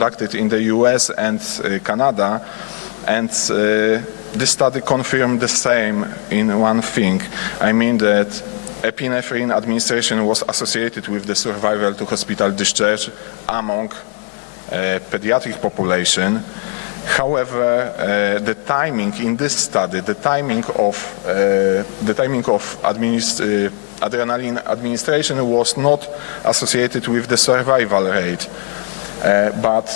conducted in the US and Canada, and this study confirmed the same in one thing. I mean that epinephrine administration was associated with the survival to hospital discharge among pediatric population. However, the timing in this study, the timing of adrenaline administration was not associated with the survival rate. But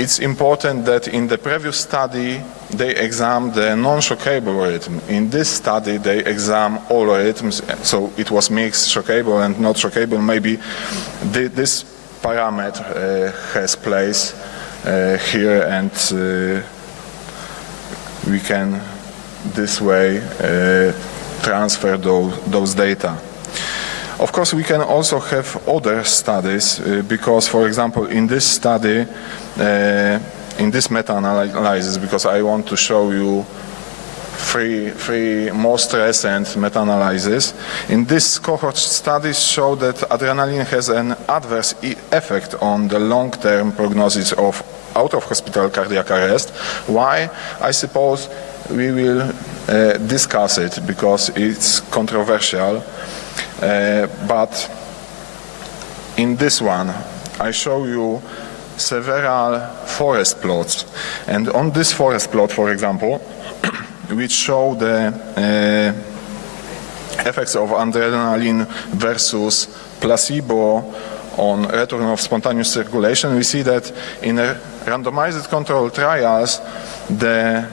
it's important that in the previous study they examined the non-shockable rhythm. In this study they examined all rhythms, so it was mixed shockable and not shockable. Maybe this parameter has place here, and we can this way transfer those data. Of course, we can also have other studies because, for example, in this study, in this meta-analysis, because I want to show you three most recent meta-analyses. In this cohort, studies show that adrenaline has an adverse effect on the long-term prognosis of out-of-hospital cardiac arrest. Why? I suppose we will discuss it because it's controversial. But in this one, I show you several forest plots. And on this forest plot, for example, which show the effects of adrenaline versus placebo on return of spontaneous circulation, we see that in randomized control trials, the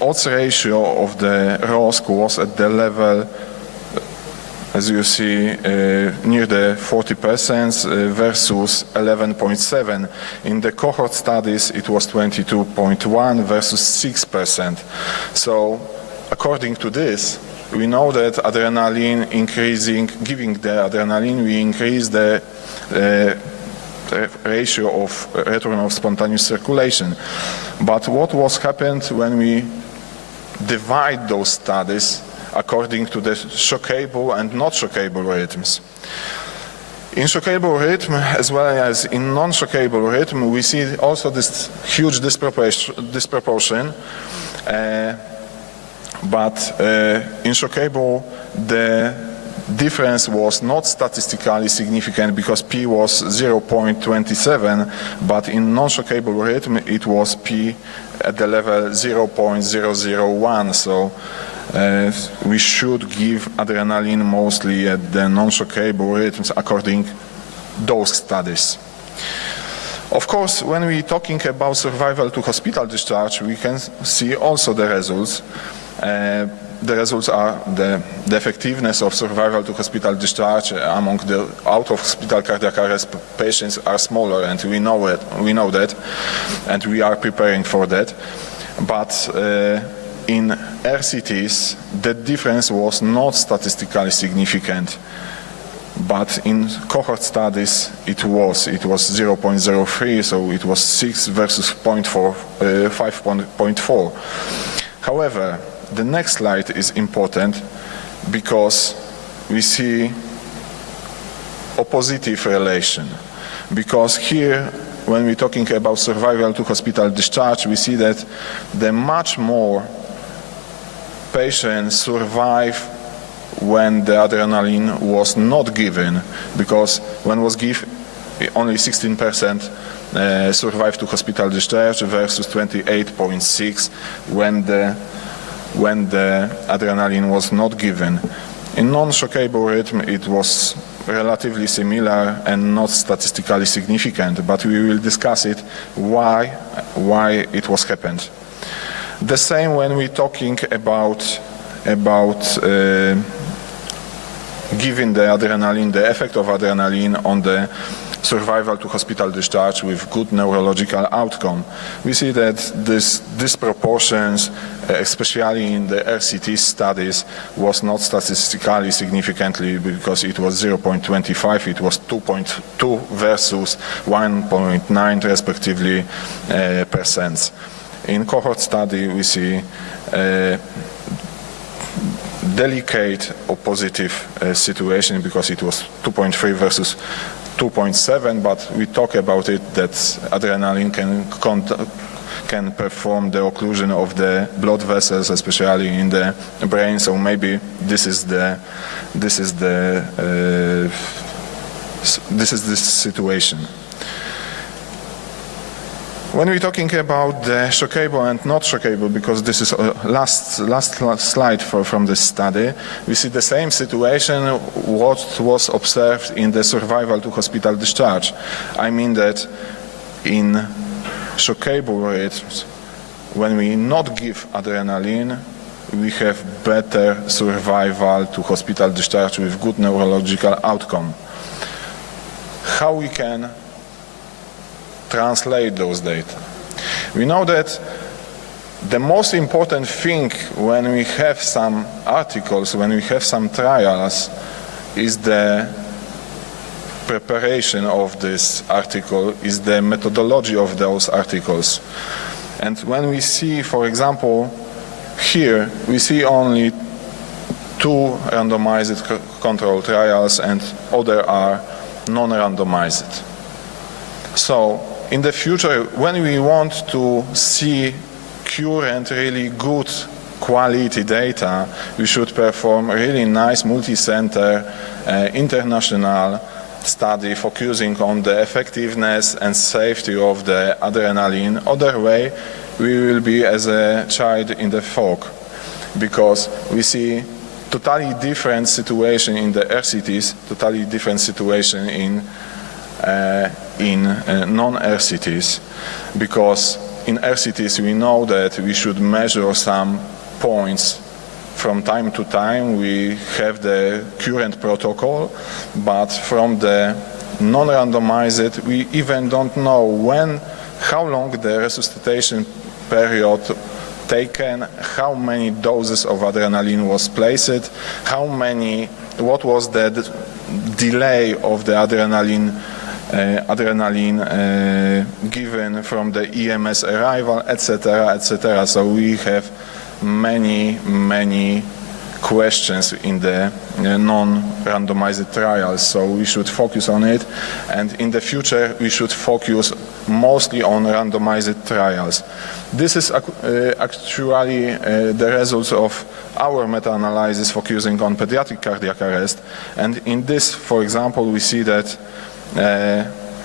odds ratio of the ROSC was at the level, as you see, near the 40% versus 11.7. In the cohort studies, it was 22.1 versus 6%. So, according to this, we know that adrenaline increasing, giving the adrenaline, we increase the ratio of return of spontaneous circulation. But what was happened when we divide those studies according to the shockable and not shockable rhythms? In shockable rhythm, as well as in non-shockable rhythm, we see also this huge disproportion. But in shockable, the difference was not statistically significant because P was 0.27, but in non-shockable rhythm, it was P at the level 0.001. So we should give adrenaline mostly at the non-shockable rhythms according to those studies. Of course, when we're talking about survival to hospital discharge, we can see also the results. The results are the effectiveness of survival to hospital discharge among the out-of-hospital cardiac arrest patients are smaller, and we know that, and we are preparing for that. But in RCTs, the difference was not statistically significant. But in cohort studies, it was 0.03, so it was 6 versus 5.4. However, the next slide is important because we see a positive relation. Because here, when we're talking about survival to hospital discharge, we see that the much more patients survive when the adrenaline was not given, because when was given, only 16% survived to hospital discharge versus 28.6 when the adrenaline was not given. In non-shockable rhythm, it was relatively similar and not statistically significant, but we will discuss it why it was happened. The same when we're talking about giving the adrenaline, the effect of adrenaline on the survival to hospital discharge with good neurological outcome. We see that this disproportions, especially in the RCT studies, was not statistically significantly because it was 0.25, it was 2.2 versus 1.9 respectively percent. In cohort study we see delicate or positive situation because it was 2.3 versus 2.7, but we talk about it that adrenaline can perform the occlusion of the blood vessels, especially in the brain. So maybe this is the situation. When we're talking about the shockable and not shockable, because this is last slide from this study, we see the same situation what was observed in the survival to hospital discharge. I mean that in shockable rhythms, when we not give adrenaline, we have better survival to hospital discharge with good neurological outcome. How we can translate those data? We know that the most important thing when we have some articles, when we have some trials, is the preparation of this article, is the methodology of those articles. And when we see, for example, here we see only 2 randomized control trials and other are non-randomized. So in the future, when we want to see current really good quality data, we should perform really nice multi-center international study focusing on the effectiveness and safety of the adrenaline. Other way, we will be as a child in the fog, because we see totally different situation in the RCTs, totally different situation in non-RCTs, because in RCTs we know that we should measure some points from time to time. We have the current protocol, but from the non-randomized we even don't know how long the resuscitation period taken, how many doses of adrenaline was placed, what was the delay of the adrenaline given from the EMS arrival, etc., etc. So we have many questions in the non-randomized trials, so we should focus on it, and in the future we should focus mostly on randomized trials. This is actually the results of our meta-analysis focusing on pediatric cardiac arrest, and in this, for example, we see that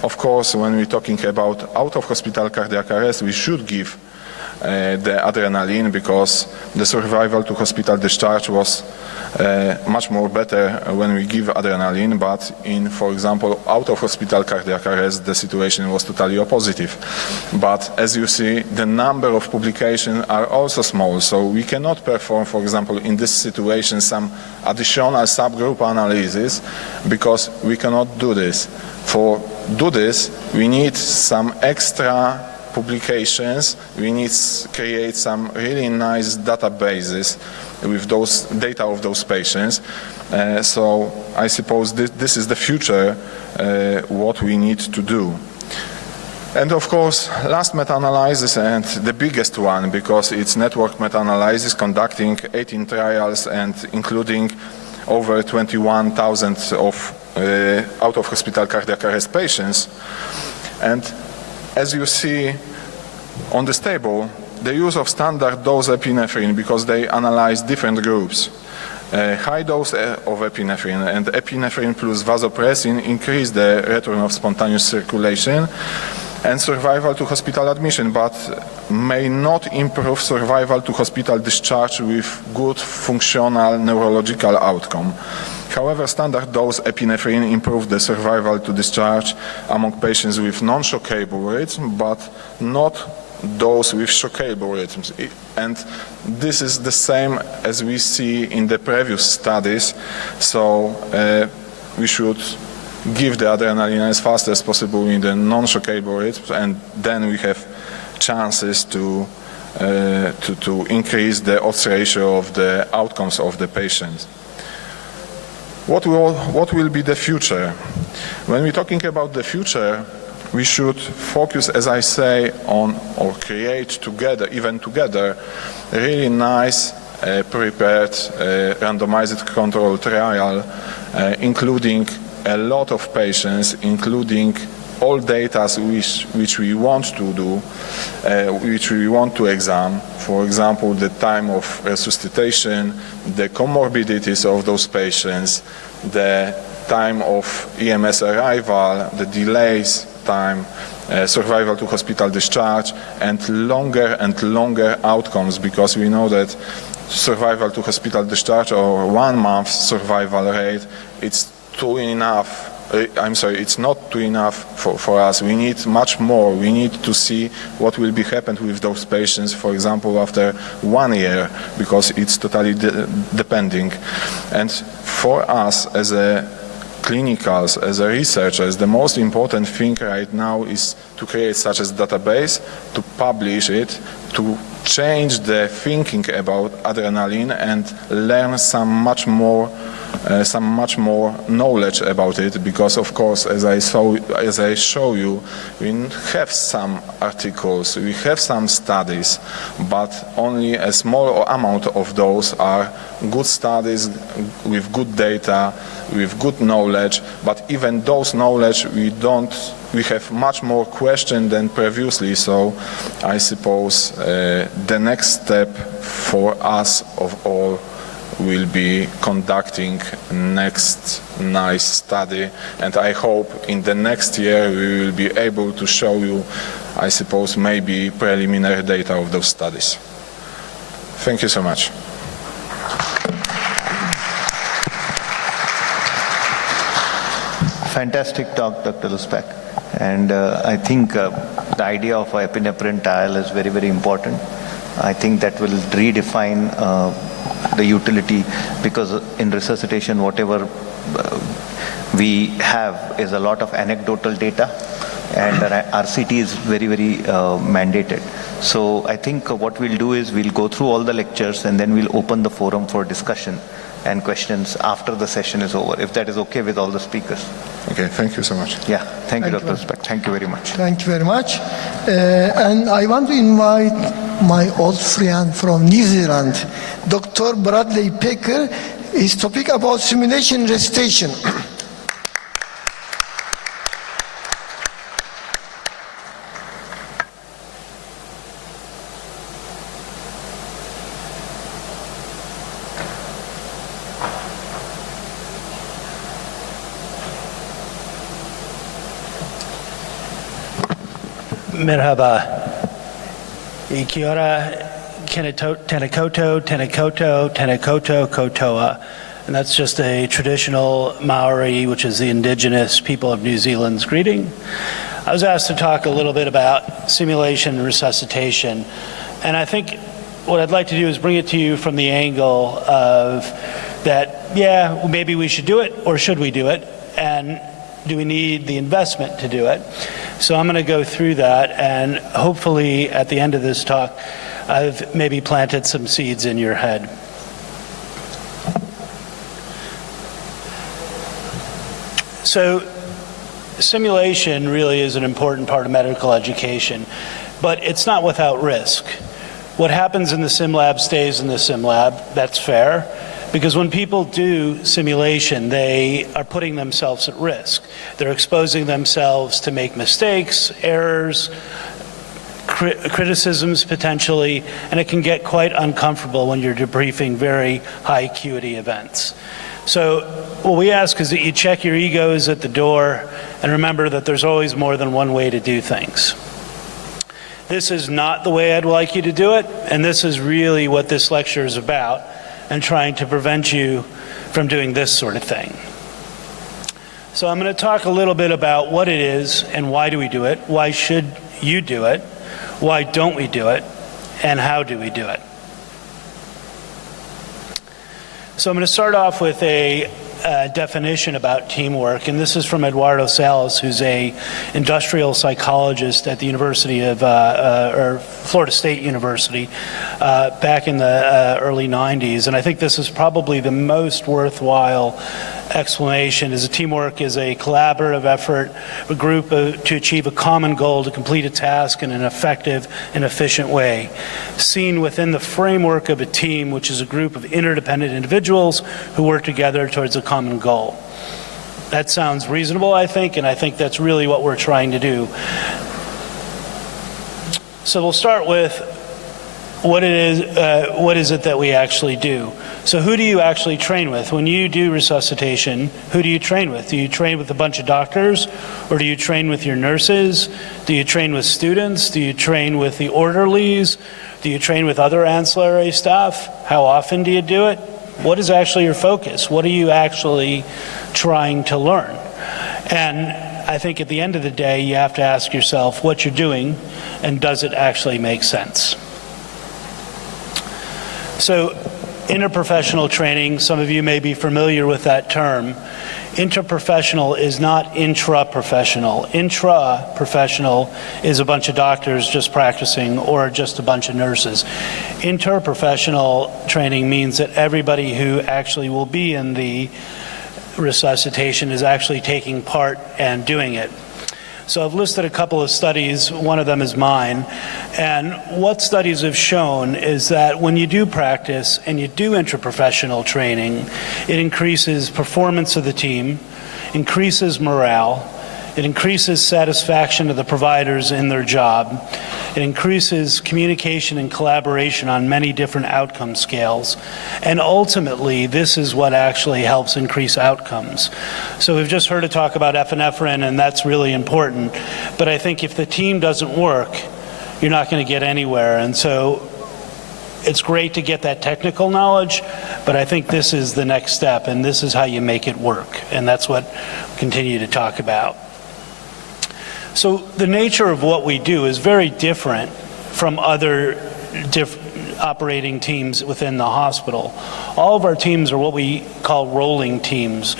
of course when we're talking about out-of-hospital cardiac arrest, we should give the adrenaline, because the survival to hospital discharge was much more better when we give adrenaline, but in, for example, out-of-hospital cardiac arrest, the situation was totally opposite. But as you see, the number of publications are also small, so we cannot perform, for example, in this situation, some additional subgroup analysis, because we cannot do this. For do this, we need some extra publications, we need to create some really nice databases with those data of those patients. So I suppose this is the future, what we need to do. And of course, last meta-analysis, and the biggest one, because it's network meta-analysis conducting 18 trials and including over 21,000 of out-of-hospital cardiac arrest patients. And as you see on this table, the use of standard dose epinephrine, because they analyze different groups. High dose of epinephrine and epinephrine plus vasopressin increase the return of spontaneous circulation and survival to hospital admission, but may not improve survival to hospital discharge with good functional neurological outcome. However, standard dose epinephrine improved the survival to discharge among patients with non-shockable rhythm, but not those with shockable rhythms. And this is the same as we see in the previous studies, so we should give the adrenaline as fast as possible in the non-shockable rhythms, and then we have chances to increase the odds ratio of the outcomes of the patients. What will be the future? When we're talking about the future, we should focus, as I say, on or create together, really nice prepared randomized control trial, including a lot of patients, including all data which we want to do, which we want to examine. For example, the time of resuscitation, the comorbidities of those patients, the time of EMS arrival, the delays, time, survival to hospital discharge, and longer outcomes, because we know that survival to hospital discharge or 1 month survival rate, it's not too enough for us. We need much more. We need to see what will be happened with those patients, for example, after 1 year, because it's totally depending. And for us as a clinicals, as a researchers, the most important thing right now is to create such a database, to publish it, to change the thinking about adrenaline and learn some much more knowledge about it, because of course, as I show you, we have some articles, we have some studies, but only a small amount of those are good studies with good data, with good knowledge. But even those knowledge we have much more questions than previously. So I suppose the next step for us of all will be conducting next nice study, and I hope in the next year we will be able to show you, I suppose, maybe preliminary data of those studies. Thank you so much. Fantastic talk, Dr. Luspek. And I think the idea of epinephrine trial is very, very important. I think that will redefine the utility, because in resuscitation, whatever we have is a lot of anecdotal data, and RCT is very, very mandated. So I think what we'll do is we'll go through all the lectures and then we'll open the forum for discussion and questions after the session is over, if that is okay with all the speakers. Okay, thank you so much. Yeah, thank you, Dr. Luspek. Thank you very much. Thank you very much. And I want to invite my old friend from New Zealand, Dr. Bradley Pecker. His topic about simulation resuscitation. Merhaba. Kia ora, tenakoto, kotoa. And that's just a traditional Maori, which is the indigenous people of New Zealand's greeting. I was asked to talk a little bit about simulation and resuscitation. And I think what I'd like to do is bring it to you from the angle of that, yeah, maybe we should do it, or should we do it? And do we need the investment to do it? So I'm going to go through that, and hopefully at the end of this talk, I've maybe planted some seeds in your head. So simulation really is an important part of medical education, but it's not without risk. What happens in the sim lab stays in the sim lab. That's fair. Because when people do simulation, they are putting themselves at risk. They're exposing themselves to make mistakes, errors, criticisms potentially, and it can get quite uncomfortable when you're debriefing very high acuity events. So what we ask is that you check your egos at the door and remember that there's always more than one way to do things. This is not the way I'd like you to do it, and this is really what this lecture is about, and trying to prevent you from doing this sort of thing. So I'm going to talk a little bit about what it is and why do we do it, why should you do it, why don't we do it, and how do we do it. So I'm going to start off with a definition about teamwork, and this is from Eduardo Salas, who's a industrial psychologist at the University of, or Florida State University, back in the early 90s. And I think this is probably the most worthwhile explanation. Is a teamwork is a collaborative effort, a group to achieve a common goal, to complete a task in an effective and efficient way, seen within the framework of a team, which is a group of interdependent individuals who work together towards a common goal. That sounds reasonable, I think, and I think that's really what we're trying to do. So we'll start with what is it that we actually do. So who do you actually train with? When you do resuscitation, who do you train with? Do you train with a bunch of doctors, or do you train with your nurses? Do you train with students? Do you train with the orderlies? Do you train with other ancillary staff? How often do you do it? What is actually your focus? What are you actually trying to learn? And I think at the end of the day, you have to ask yourself what you're doing, and does it actually make sense? So interprofessional training, some of you may be familiar with that term. Interprofessional is not intra-professional. Intra-professional is a bunch of doctors just practicing, or just a bunch of nurses. Interprofessional training means that everybody who actually will be in the resuscitation is actually taking part and doing it. So I've listed a couple of studies, one of them is mine, and what studies have shown is that when you do practice and you do interprofessional training, it increases performance of the team, increases morale, it increases satisfaction of the providers in their job, it increases communication and collaboration on many different outcome scales, and ultimately this is what actually helps increase outcomes. So we've just heard a talk about epinephrine, and that's really important, but I think if the team doesn't work, you're not going to get anywhere. And so it's great to get that technical knowledge, but I think this is the next step, and this is how you make it work, and that's what we continue to talk about. So the nature of what we do is very different from other operating teams within the hospital. All of our teams are what we call rolling teams,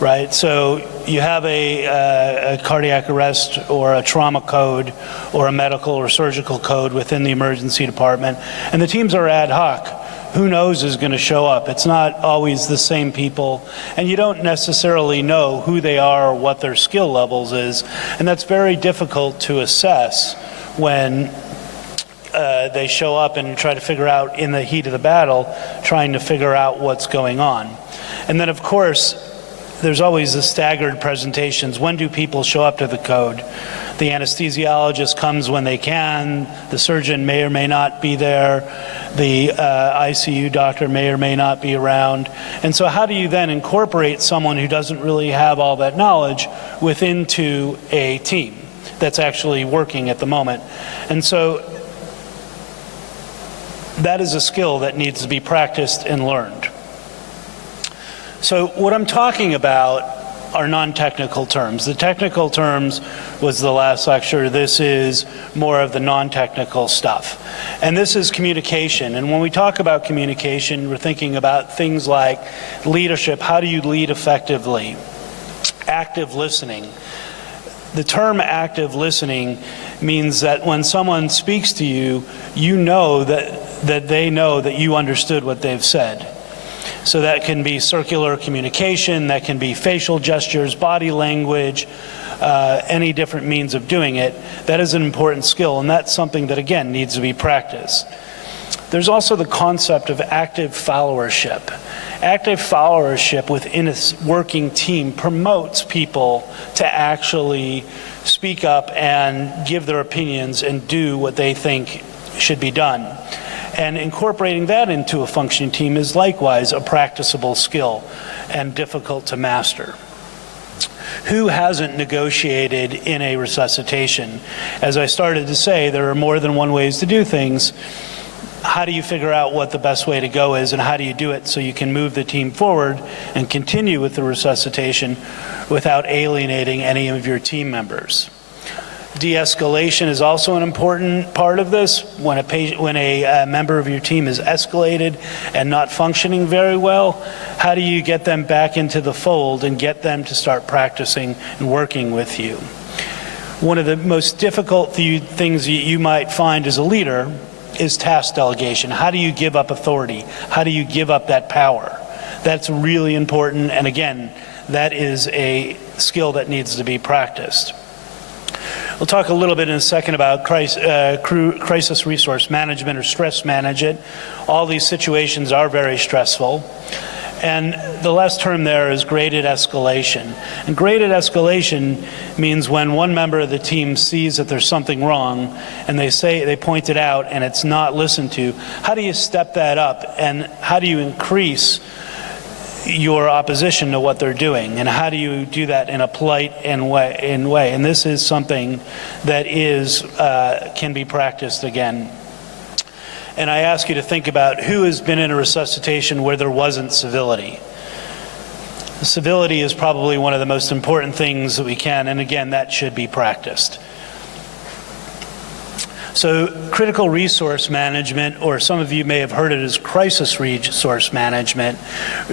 right? So you have a cardiac arrest or a trauma code or a medical or surgical code within the emergency department, and the teams are ad hoc. Who knows is going to show up? It's not always the same people, and you don't necessarily know who they are or what their skill levels is, and that's very difficult to assess when they show up and try to figure out in the heat of the battle, trying to figure out what's going on. And then of course, there's always the staggered presentations. When do people show up to the code? The anesthesiologist comes when they can, the surgeon may or may not be there, the ICU doctor may or may not be around. And so how do you then incorporate someone who doesn't really have all that knowledge into a team that's actually working at the moment? And so that is a skill that needs to be practiced and learned. So what I'm talking about are non-technical terms. The technical terms was the last lecture. This is more of the non-technical stuff. And this is communication. And when we talk about communication, we're thinking about things like leadership. How do you lead effectively? Active listening. The term active listening means that when someone speaks to you, you know that they know that you understood what they've said. So that can be circular communication, that can be facial gestures, body language, any different means of doing it. That is an important skill, and that's something that, again, needs to be practiced. There's also the concept of active followership. Active followership within a working team promotes people to actually speak up and give their opinions and do what they think should be done. And incorporating that into a functioning team is likewise a practicable skill and difficult to master. Who hasn't negotiated in a resuscitation? As I started to say, there are more than one ways to do things. How do you figure out what the best way to go is, and how do you do it so you can move the team forward and continue with the resuscitation without alienating any of your team members? De-escalation is also an important part of this. When a member of your team is escalated and not functioning very well, how do you get them back into the fold and get them to start practicing and working with you? One of the most difficult things you might find as a leader is task delegation. How do you give up authority? How do you give up that power? That's really important, and again, that is a skill that needs to be practiced. We'll talk a little bit in a second about crisis resource management or stress management. All these situations are very stressful. And the last term there is graded escalation. And graded escalation means when one member of the team sees that there's something wrong and they point it out and it's not listened to, how do you step that up and how do you increase your opposition to what they're doing, and how do you do that in a polite way? And this is something that can be practiced again. And I ask you to think about who has been in a resuscitation where there wasn't civility. Civility is probably one of the most important things that we can, and again, that should be practiced. So critical resource management, or some of you may have heard it as crisis resource management,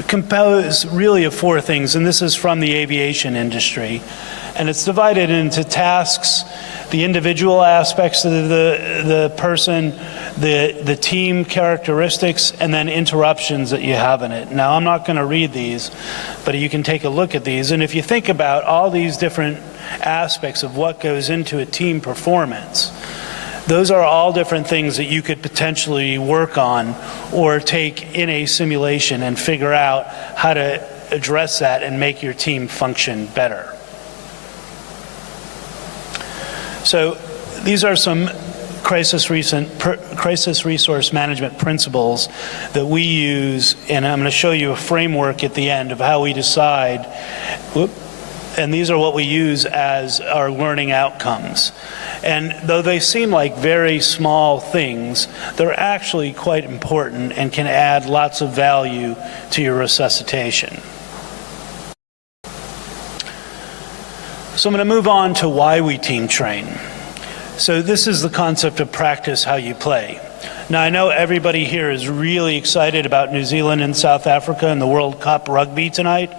composed really of four things, and this is from the aviation industry. And it's divided into tasks, the individual aspects of the person, the team characteristics, and then interruptions that you have in it. Now, I'm not going to read these, but you can take a look at these. And if you think about all these different aspects of what goes into a team performance, those are all different things that you could potentially work on or take in a simulation and figure out how to address that and make your team function better. So these are some crisis resource management principles that we use, and I'm going to show you a framework at the end of how we decide, and these are what we use as our learning outcomes. And though they seem like very small things, they're actually quite important and can add lots of value to your resuscitation. So I'm going to move on to why we team train. So this is the concept of practice how you play. Now, I know everybody here is really excited about New Zealand and South Africa and the World Cup rugby tonight.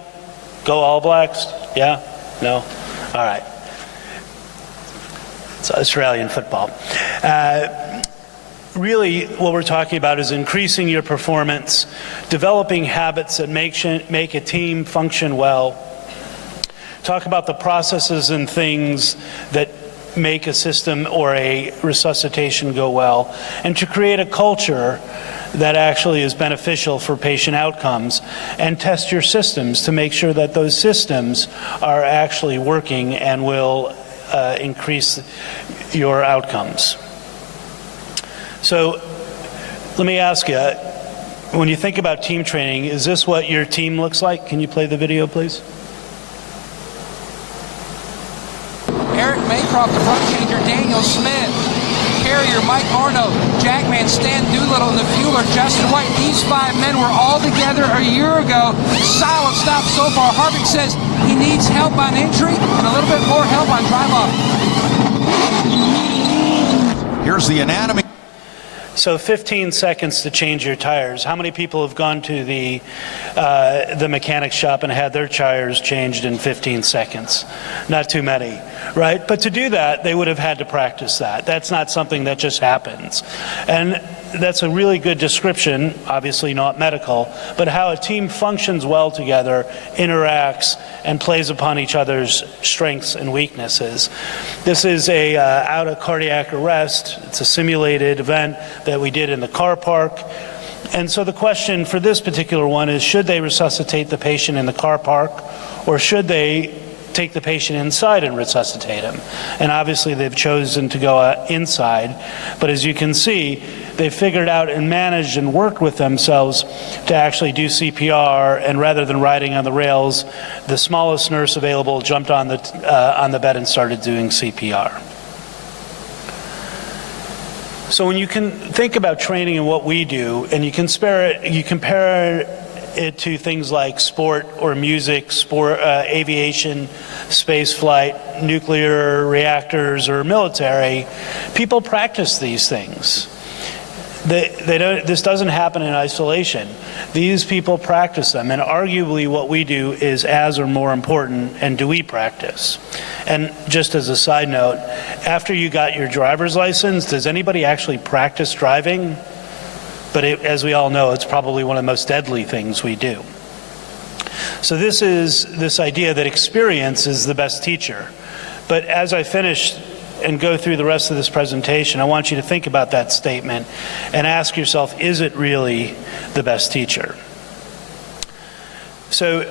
Go All Blacks? Yeah? No? All right. It's Australian football. Really, what we're talking about is increasing your performance, developing habits that make a team function well. Talk about the processes and things that make a system or a resuscitation go well, and to create a culture that actually is beneficial for patient outcomes, and test your systems to make sure that those systems are actually working and will increase your outcomes. So let me ask you, when you think about team training, is this what your team looks like? Can you play the video, please? Eric Maycroft, the front changer, Daniel Smith, Carrier, Mike Arno, Jackman, Stan Doolittle, and the fueler, Justin White. These 5 men were all together a year ago. Solid stop so far. Harvick says he needs help on entry and a little bit more help on drive-off. Here's the anatomy. So 15 seconds to change your tires. How many people have gone to the mechanic shop and had their tires changed in 15 seconds? Not too many, right? But to do that, they would have had to practice that. That's not something that just happens. And that's a really good description, obviously not medical, but how a team functions well together, interacts, and plays upon each other's strengths and weaknesses. This is a out of cardiac arrest. It's a simulated event that we did in the car park. And so the question for this particular one is, should they resuscitate the patient in the car park, or should they take the patient inside and resuscitate him? And obviously they've chosen to go inside, but as you can see, they figured out and managed and worked with themselves to actually do CPR, and rather than riding on the rails, the smallest nurse available jumped on the bed and started doing CPR. So when you can think about training and what we do, and you compare it to things like sport or music, aviation, space flight, nuclear reactors, or military, people practice these things. This doesn't happen in isolation. These people practice them, and arguably what we do is as or more important, and do we practice? And just as a side note, after you got your driver's license, does anybody actually practice driving? But as we all know, it's probably one of the most deadly things we do. So this is this idea that experience is the best teacher. But as I finish and go through the rest of this presentation, I want you to think about that statement and ask yourself, is it really the best teacher? So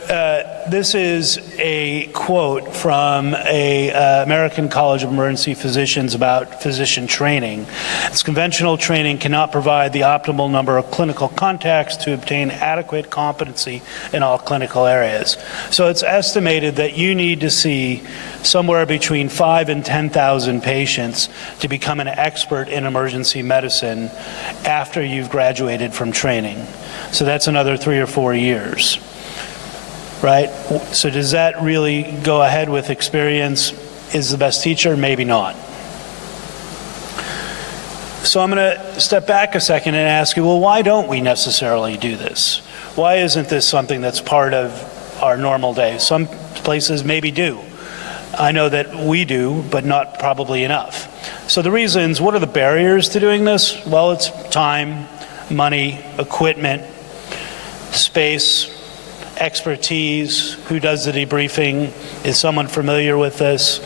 this is a quote from a American College of Emergency Physicians about physician training. Its conventional training cannot provide the optimal number of clinical contacts to obtain adequate competency in all clinical areas. So it's estimated that you need to see somewhere between 5,000 and 10,000 patients to become an expert in emergency medicine after you've graduated from training. So that's another 3 or 4 years. Right? So does that really go ahead with experience is the best teacher? Maybe not. So I'm going to step back a second and ask you, well, why don't we necessarily do this? Why isn't this something that's part of our normal day? Some places maybe do. I know that we do, but not probably enough. So the reasons, what are the barriers to doing this? Well, it's time, money, equipment, space, expertise, who does the debriefing, is someone familiar with this?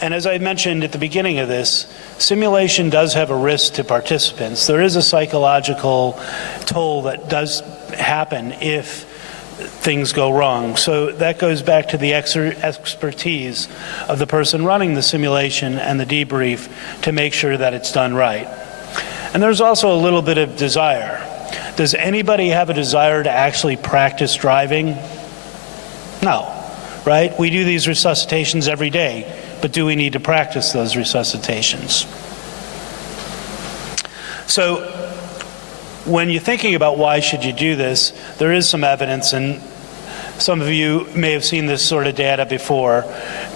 And as I mentioned at the beginning of this, simulation does have a risk to participants. There is a psychological toll that does happen if things go wrong. So that goes back to the expertise of the person running the simulation and the debrief to make sure that it's done right. And there's also a little bit of desire. Does anybody have a desire to actually practice driving? No, right? We do these resuscitations every day, but do we need to practice those resuscitations? So when you're thinking about why should you do this, there is some evidence, and some of you may have seen this sort of data before,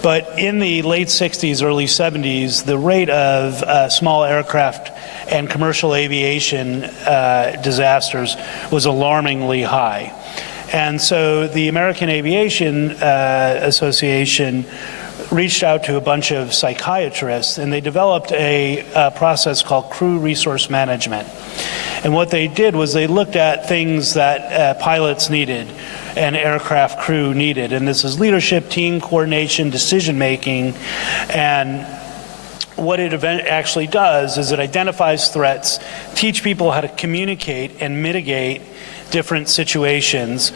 but in the late 60s, early 70s, the rate of small aircraft and commercial aviation disasters was alarmingly high. And so the American Aviation Association reached out to a bunch of psychiatrists, and they developed a process called crew resource management. And what they did was they looked at things that pilots needed and aircraft crew needed. And this is leadership, team coordination, decision making. And what it actually does is it identifies threats, teach people how to communicate and mitigate different situations,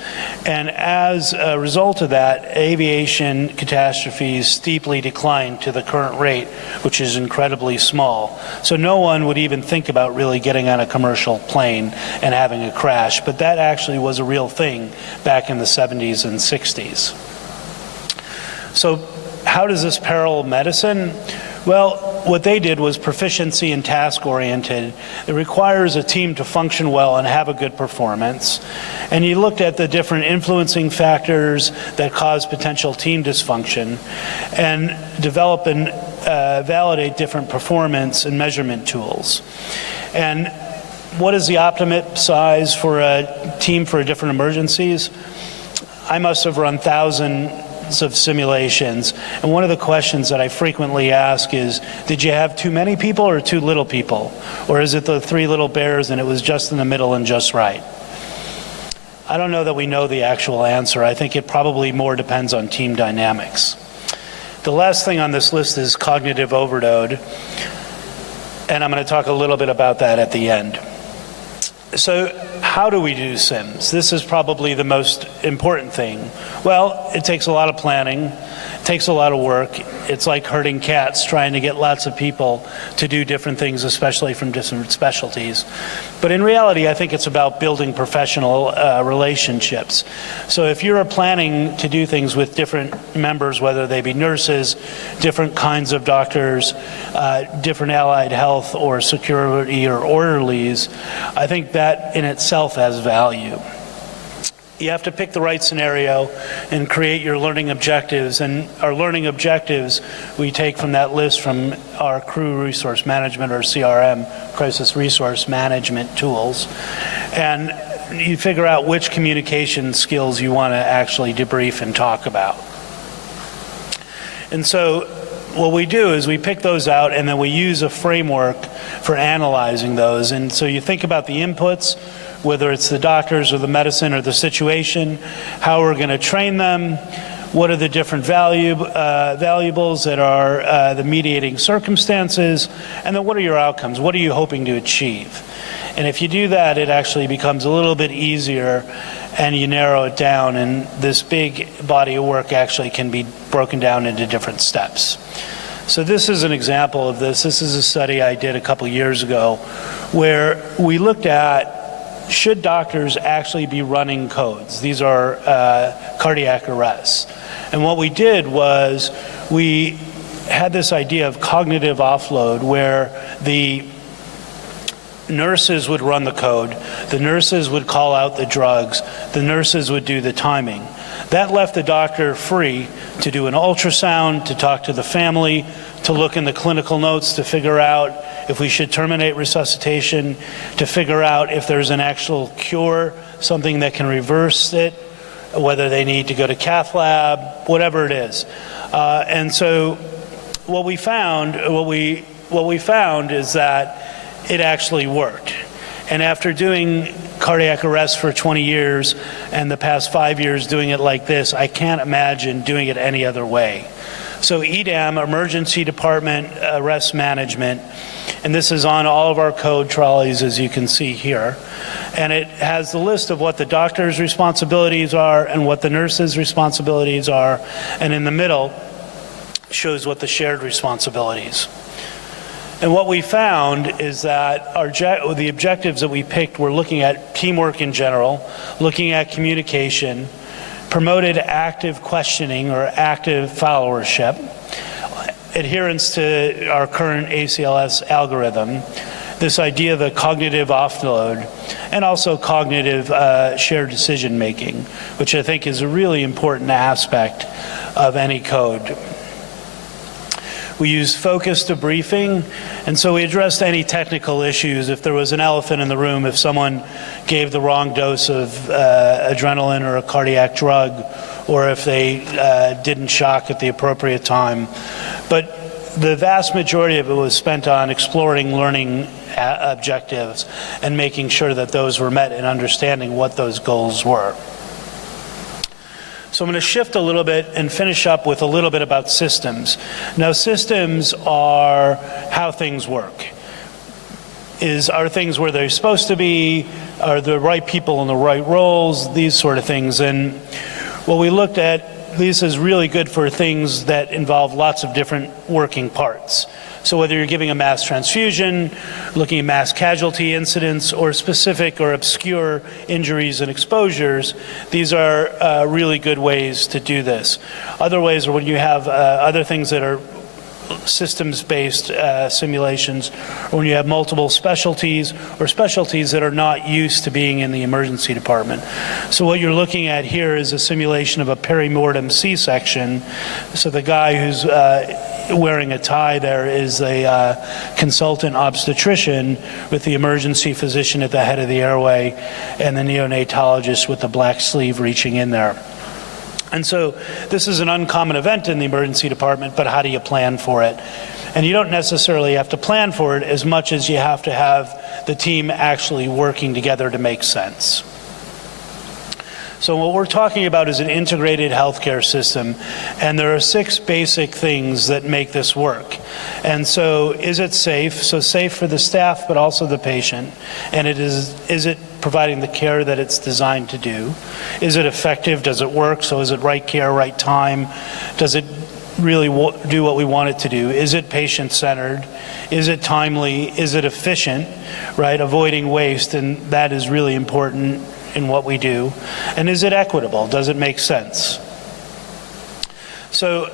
and as a result of that, aviation catastrophes steeply declined to the current rate, which is incredibly small. So no one would even think about really getting on a commercial plane and having a crash, but that actually was a real thing back in the 70s and 60s. So how does this parallel medicine? Well, what they did was proficiency and task-oriented. It requires a team to function well and have a good performance. And you looked at the different influencing factors that cause potential team dysfunction and develop and validate different performance and measurement tools. And what is the optimum size for a team for different emergencies? I must have run thousands of simulations, and one of the questions that I frequently ask is, did you have too many people or too little people? Or is it the 3 little bears and it was just in the middle and just right? I don't know that we know the actual answer. I think it probably more depends on team dynamics. The last thing on this list is cognitive overload, and I'm going to talk a little bit about that at the end. So how do we do sims? This is probably the most important thing. Well, it takes a lot of planning, it takes a lot of work. It's like herding cats, trying to get lots of people to do different things, especially from different specialties. But in reality, I think it's about building professional relationships. So if you're planning to do things with different members, whether they be nurses, different kinds of doctors, different allied health or security or orderlies, I think that in itself has value. You have to pick the right scenario and create your learning objectives. And our learning objectives we take from that list from our crew resource management, or CRM, crisis resource management tools. And you figure out which communication skills you want to actually debrief and talk about. And so what we do is we pick those out, and then we use a framework for analyzing those. And so you think about the inputs, whether it's the doctors or the medicine or the situation, how we're going to train them, what are the different valuables that are the mediating circumstances, and then what are your outcomes? What are you hoping to achieve? And if you do that, it actually becomes a little bit easier, and you narrow it down, and this big body of work actually can be broken down into different steps. So this is an example of this. This is a study I did a couple years ago where we looked at, should doctors actually be running codes? These are cardiac arrests. And what we did was we had this idea of cognitive offload where the nurses would run the code, the nurses would call out the drugs, the nurses would do the timing. That left the doctor free to do an ultrasound, to talk to the family, to look in the clinical notes to figure out if we should terminate resuscitation, to figure out if there's an actual cure, something that can reverse it, whether they need to go to cath lab, whatever it is. And so what we found is that it actually worked. And after doing cardiac arrest for 20 years and the past 5 years doing it like this, I can't imagine doing it any other way. So EDAM, Emergency Department Arrest Management, and this is on all of our code trolleys, as you can see here. And it has the list of what the doctor's responsibilities are and what the nurse's responsibilities are. And in the middle shows what the shared responsibilities. And what we found is that the objectives that we picked were looking at teamwork in general, looking at communication, promoted active questioning or active followership, adherence to our current ACLS algorithm, this idea of the cognitive offload, and also cognitive shared decision making, which I think is a really important aspect of any code. We used focused debriefing, and so we addressed any technical issues. If there was an elephant in the room, if someone gave the wrong dose of adrenaline or a cardiac drug, or if they didn't shock at the appropriate time. But the vast majority of it was spent on exploring learning objectives and making sure that those were met and understanding what those goals were. So I'm going to shift a little bit and finish up with a little bit about systems. Now, systems are how things work. Are things where they're supposed to be? Are the right people in the right roles? These sort of things. And what we looked at, this is really good for things that involve lots of different working parts. So whether you're giving a mass transfusion, looking at mass casualty incidents, or specific or obscure injuries and exposures, these are really good ways to do this. Other ways are when you have other things that are systems-based simulations, or when you have multiple specialties or specialties that are not used to being in the emergency department. So what you're looking at here is a simulation of a perimortem C-section. So the guy who's wearing a tie there is a consultant obstetrician with the emergency physician at the head of the airway and the neonatologist with the black sleeve reaching in there. And so this is an uncommon event in the emergency department, but how do you plan for it? And you don't necessarily have to plan for it as much as you have to have the team actually working together to make sense. So what we're talking about is an integrated healthcare system, and there are 6 basic things that make this work. And so is it safe? So safe for the staff, but also the patient. And is it providing the care that it's designed to do? Is it effective? Does it work? So is it right care, right time? Does it really do what we want it to do? Is it patient-centered? Is it timely? Is it efficient, right? Avoiding waste, and that is really important in what we do. And is it equitable? Does it make sense? So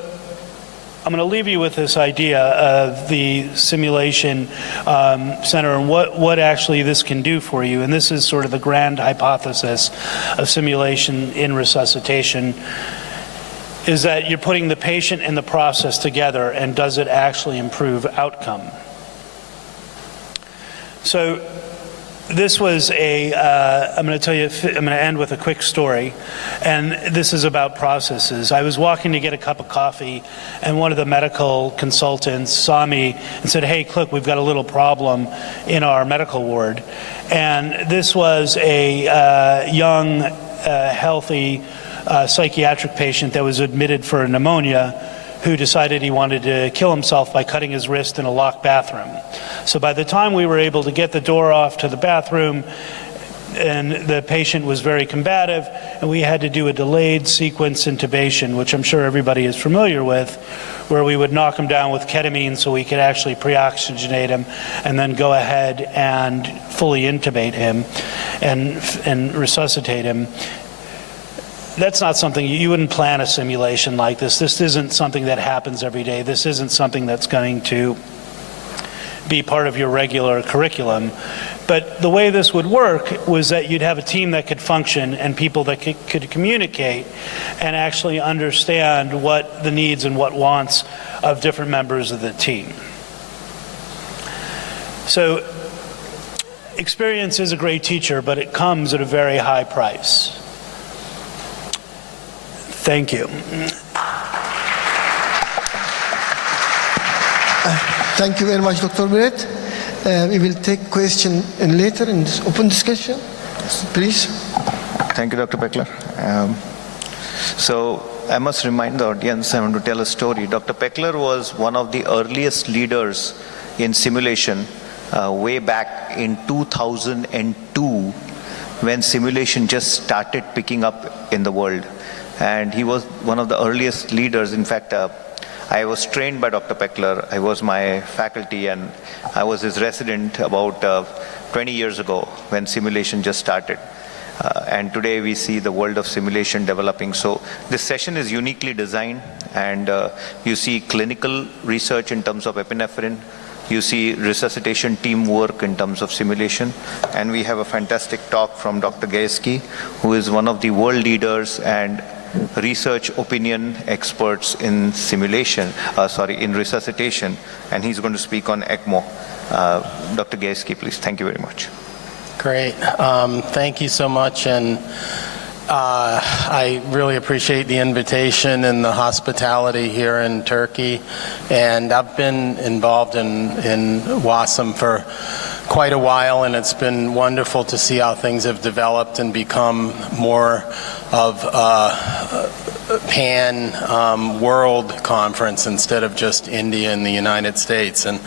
I'm going to leave you with this idea of the simulation center and what actually this can do for you. And this is sort of the grand hypothesis of simulation in resuscitation, is that you're putting the patient and the process together, and does it actually improve outcome? So this was I'm going to end with a quick story, and this is about processes. I was walking to get a cup of coffee, and one of the medical consultants saw me and said, "Hey, look, we've got a little problem in our medical ward." And this was a young, healthy psychiatric patient that was admitted for pneumonia, who decided he wanted to kill himself by cutting his wrist in a locked bathroom. So by the time we were able to get the door off to the bathroom, and the patient was very combative, and we had to do a delayed sequence intubation, which I'm sure everybody is familiar with, where we would knock him down with ketamine so we could actually pre-oxygenate him and then go ahead and fully intubate him and resuscitate him. That's not something, you wouldn't plan a simulation like this. This isn't something that happens every day. This isn't something that's going to be part of your regular curriculum. But the way this would work was that you'd have a team that could function and people that could communicate and actually understand what the needs and what wants of different members of the team. So experience is a great teacher, but it comes at a very high price. Thank you. Thank you very much, Dr. Brett. We will take question later in this open discussion. Please. Thank you, Dr. Peckler. So I must remind the audience, I want to tell a story. Dr. Peckler was one of the earliest leaders in simulation way back in 2002 when simulation just started picking up in the world. And he was one of the earliest leaders. In fact, I was trained by Dr. Peckler. I was my faculty and I was his resident about 20 years ago when simulation just started. And today we see the world of simulation developing. So this session is uniquely designed, and you see clinical research in terms of epinephrine, you see resuscitation teamwork in terms of simulation, and we have a fantastic talk from Dr. Gajewski, who is one of the world leaders and research opinion experts in simulation, in resuscitation, and he's going to speak on ECMO. Dr. Gajewski, please. Thank you very much. Great. Thank you so much, and I really appreciate the invitation and the hospitality here in Turkey. And I've been involved in WASM for quite a while, and it's been wonderful to see how things have developed and become more of a pan-world conference instead of just India and the United States, and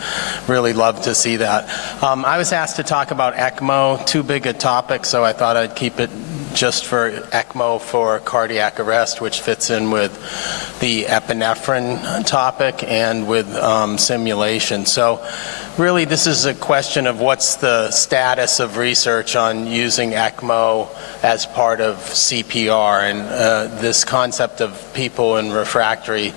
really love to see that. I was asked to talk about ECMO, too big a topic, so I thought I'd keep it just for ECMO for cardiac arrest, which fits in with the epinephrine topic and with simulation. So really, this is a question of what's the status of research on using ECMO as part of CPR, and this concept of people in refractory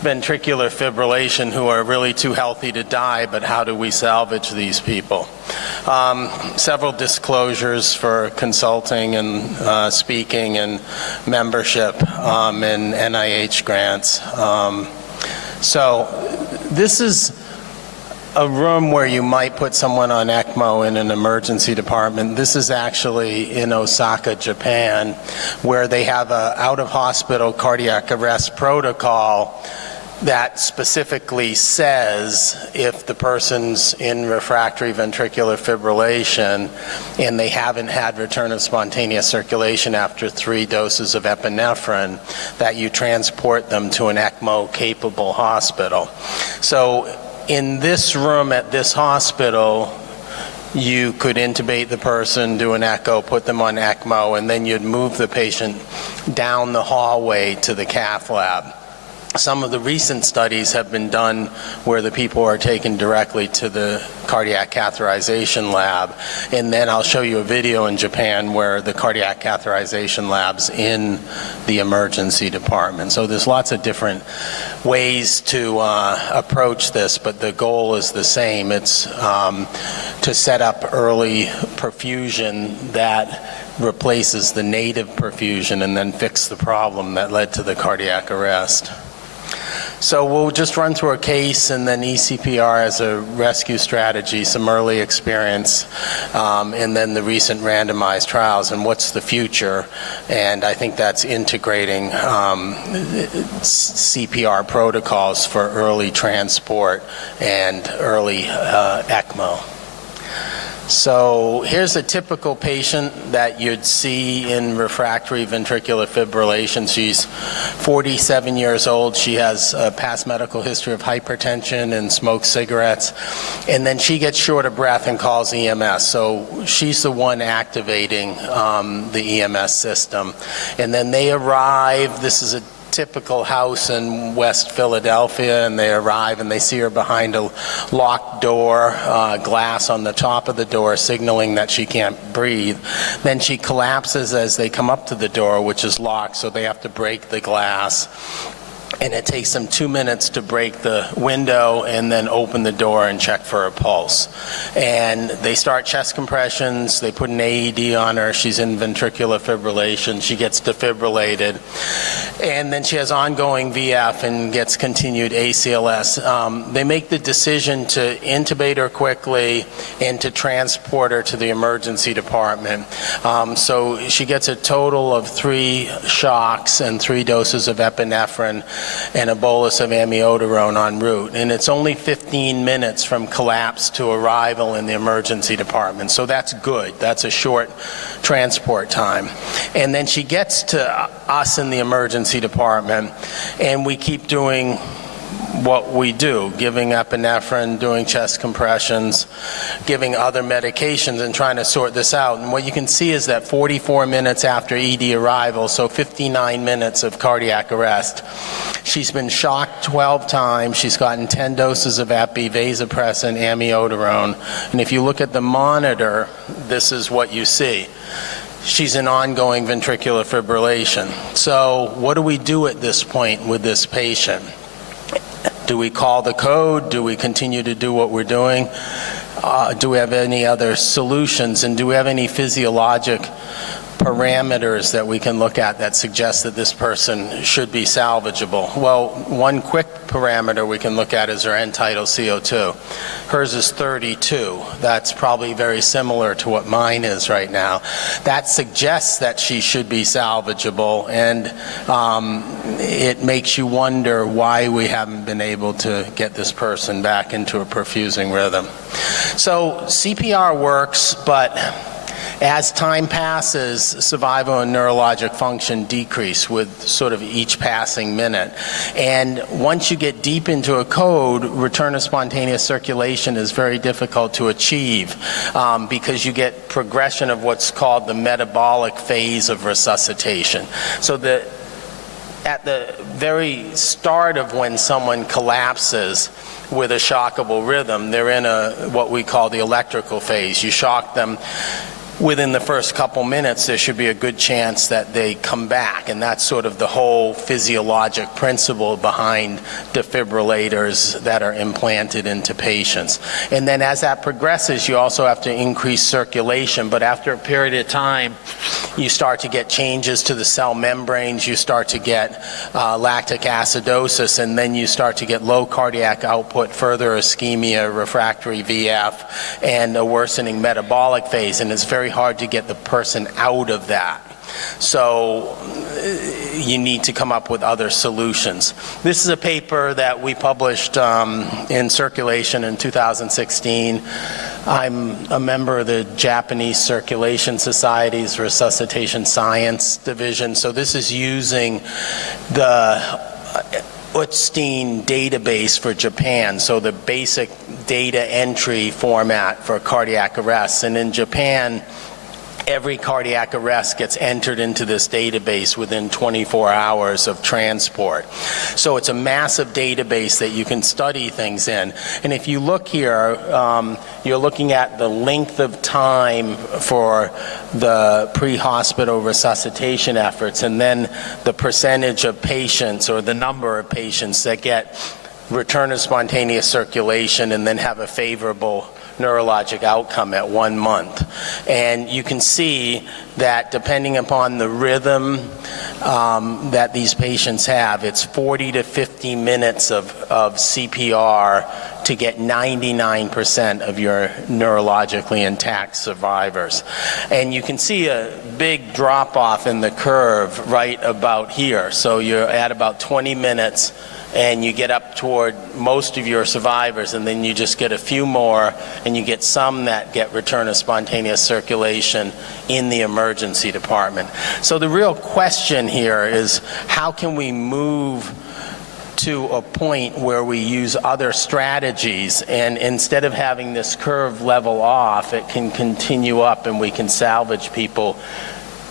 ventricular fibrillation who are really too healthy to die, but how do we salvage these people? Several disclosures for consulting and speaking and membership and NIH grants. So this is a room where you might put someone on ECMO in an emergency department. This is actually in Osaka, Japan, where they have a out-of-hospital cardiac arrest protocol that specifically says if the person's in refractory ventricular fibrillation and they haven't had return of spontaneous circulation after 3 doses of epinephrine, that you transport them to an ECMO-capable hospital. So in this room at this hospital, you could intubate the person, do an echo, put them on ECMO, and then you'd move the patient down the hallway to the cath lab. Some of the recent studies have been done where the people are taken directly to the cardiac catheterization lab, and then I'll show you a video in Japan where the cardiac catheterization lab's in the emergency department. So there's lots of different ways to approach this, but the goal is the same. It's to set up early perfusion that replaces the native perfusion and then fix the problem that led to the cardiac arrest. So we'll just run through a case and then eCPR as a rescue strategy, some early experience, and then the recent randomized trials and what's the future. And I think that's integrating CPR protocols for early transport and early ECMO. So here's a typical patient that you'd see in refractory ventricular fibrillation. She's 47 years old. She has a past medical history of hypertension and smokes cigarettes. And then she gets short of breath and calls EMS. So she's the one activating the EMS system. And then they arrive. This is a typical house in West Philadelphia, and they arrive and they see her behind a locked door, glass on the top of the door signaling that she can't breathe. Then she collapses as they come up to the door, which is locked, so they have to break the glass. And it takes them 2 minutes to break the window and then open the door and check for a pulse. And they start chest compressions, they put an AED on her, she's in ventricular fibrillation, she gets defibrillated, and then she has ongoing VF and gets continued ACLS. They make the decision to intubate her quickly and to transport her to the emergency department. So she gets a total of 3 shocks and 3 doses of epinephrine and a bolus of amiodarone en route. And it's only 15 minutes from collapse to arrival in the emergency department. So that's good. That's a short transport time. And then she gets to us in the emergency department, and we keep doing what we do, giving epinephrine, doing chest compressions, giving other medications, and trying to sort this out. And what you can see is that 44 minutes after ED arrival, so 59 minutes of cardiac arrest, she's been shocked 12 times. She's gotten 10 doses of epi, vasopressin, amiodarone. And if you look at the monitor, this is what you see. She's in ongoing ventricular fibrillation. So what do we do at this point with this patient? Do we call the code? Do we continue to do what we're doing? Do we have any other solutions? And do we have any physiologic parameters that we can look at that suggest that this person should be salvageable? Well, one quick parameter we can look at is her end-tidal CO2. Hers is 32. That's probably very similar to what mine is right now. That suggests that she should be salvageable, and it makes you wonder why we haven't been able to get this person back into a perfusing rhythm. So CPR works, but as time passes, survival and neurologic function decrease with sort of each passing minute. And once you get deep into a code, return of spontaneous circulation is very difficult to achieve because you get progression of what's called the metabolic phase of resuscitation. So at the very start of when someone collapses with a shockable rhythm, they're in what we call the electrical phase. You shock them. Within the first couple minutes, there should be a good chance that they come back, and that's sort of the whole physiologic principle behind defibrillators that are implanted into patients. And then as that progresses, you also have to increase circulation, but after a period of time, you start to get changes to the cell membranes, you start to get lactic acidosis, and then you start to get low cardiac output, further ischemia, refractory VF, and a worsening metabolic phase, and it's very hard to get the person out of that. So you need to come up with other solutions. This is a paper that we published in Circulation in 2016. I'm a member of the Japanese Circulation Society's Resuscitation Science Division, so this is using the Utstein database for Japan, so the basic data entry format for cardiac arrests. And in Japan, every cardiac arrest gets entered into this database within 24 hours of transport. So it's a massive database that you can study things in. And if you look here, you're looking at the length of time for the pre-hospital resuscitation efforts, and then the percentage of patients or the number of patients that get return of spontaneous circulation and then have a favorable neurologic outcome at 1 month. And you can see that depending upon the rhythm that these patients have, it's 40 to 50 minutes of CPR to get 99% of your neurologically intact survivors. And you can see a big drop off in the curve right about here. So you're at about 20 minutes and you get up toward most of your survivors, and then you just get a few more, and you get some that get return of spontaneous circulation in the emergency department. So the real question here is, how can we move to a point where we use other strategies, and instead of having this curve level off, it can continue up and we can salvage people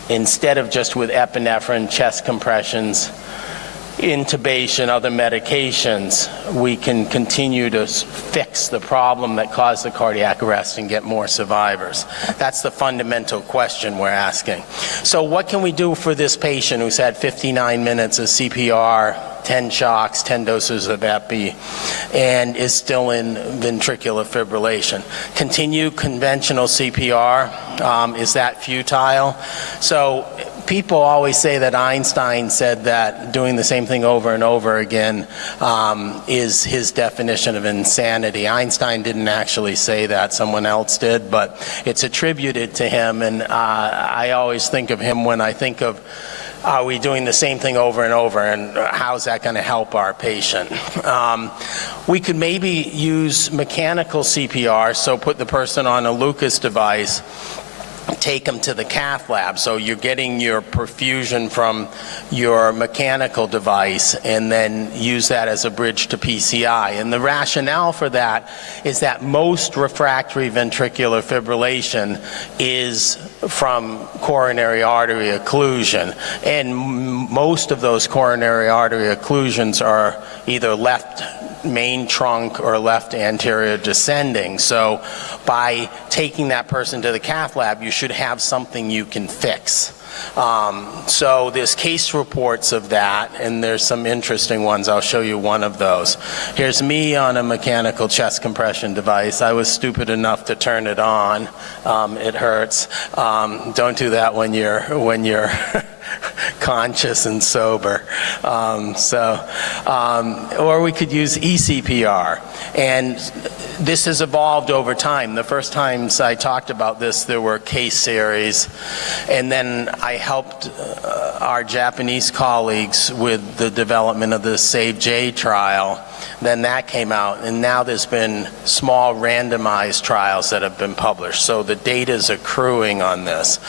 instead of just with epinephrine, chest compressions, intubation, other medications. We can continue to fix the problem that caused the cardiac arrest and get more survivors. That's the fundamental question we're asking. So what can we do for this patient who's had 59 minutes of CPR, 10 shocks, 10 doses of epi, and is still in ventricular fibrillation? Continue conventional CPR. Is that futile? So people always say that Einstein said that doing the same thing over and over again is his definition of insanity. Einstein didn't actually say that, someone else did, but it's attributed to him, and I always think of him when I think of, are we doing the same thing over and over, and how's that going to help our patient? We could maybe use mechanical CPR, so put the person on a Lucas device, take them to the cath lab. So you're getting your perfusion from your mechanical device and then use that as a bridge to PCI. And the rationale for that is that most refractory ventricular fibrillation is from coronary artery occlusion. And most of those coronary artery occlusions are either left main trunk or left anterior descending. So by taking that person to the cath lab, you should have something you can fix. So there's case reports of that, and there's some interesting ones. I'll show you one of those. Here's me on a mechanical chest compression device. I was stupid enough to turn it on. It hurts. Don't do that when you're conscious and sober. Or we could use eCPR. And this has evolved over time. The first times I talked about this, there were case series, and then I helped our Japanese colleagues with the development of the SAVE-J trial. Then that came out, and now there's been small randomized trials that have been published. So the data is accruing on this.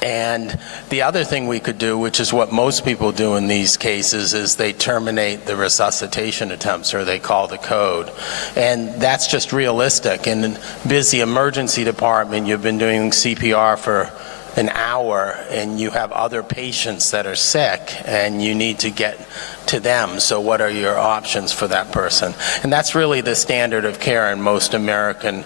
And the other thing we could do, which is what most people do in these cases, is they terminate the resuscitation attempts, or they call the code. And that's just realistic. In a busy emergency department, you've been doing CPR for an hour, and you have other patients that are sick, and you need to get to them. So what are your options for that person? And that's really the standard of care in most American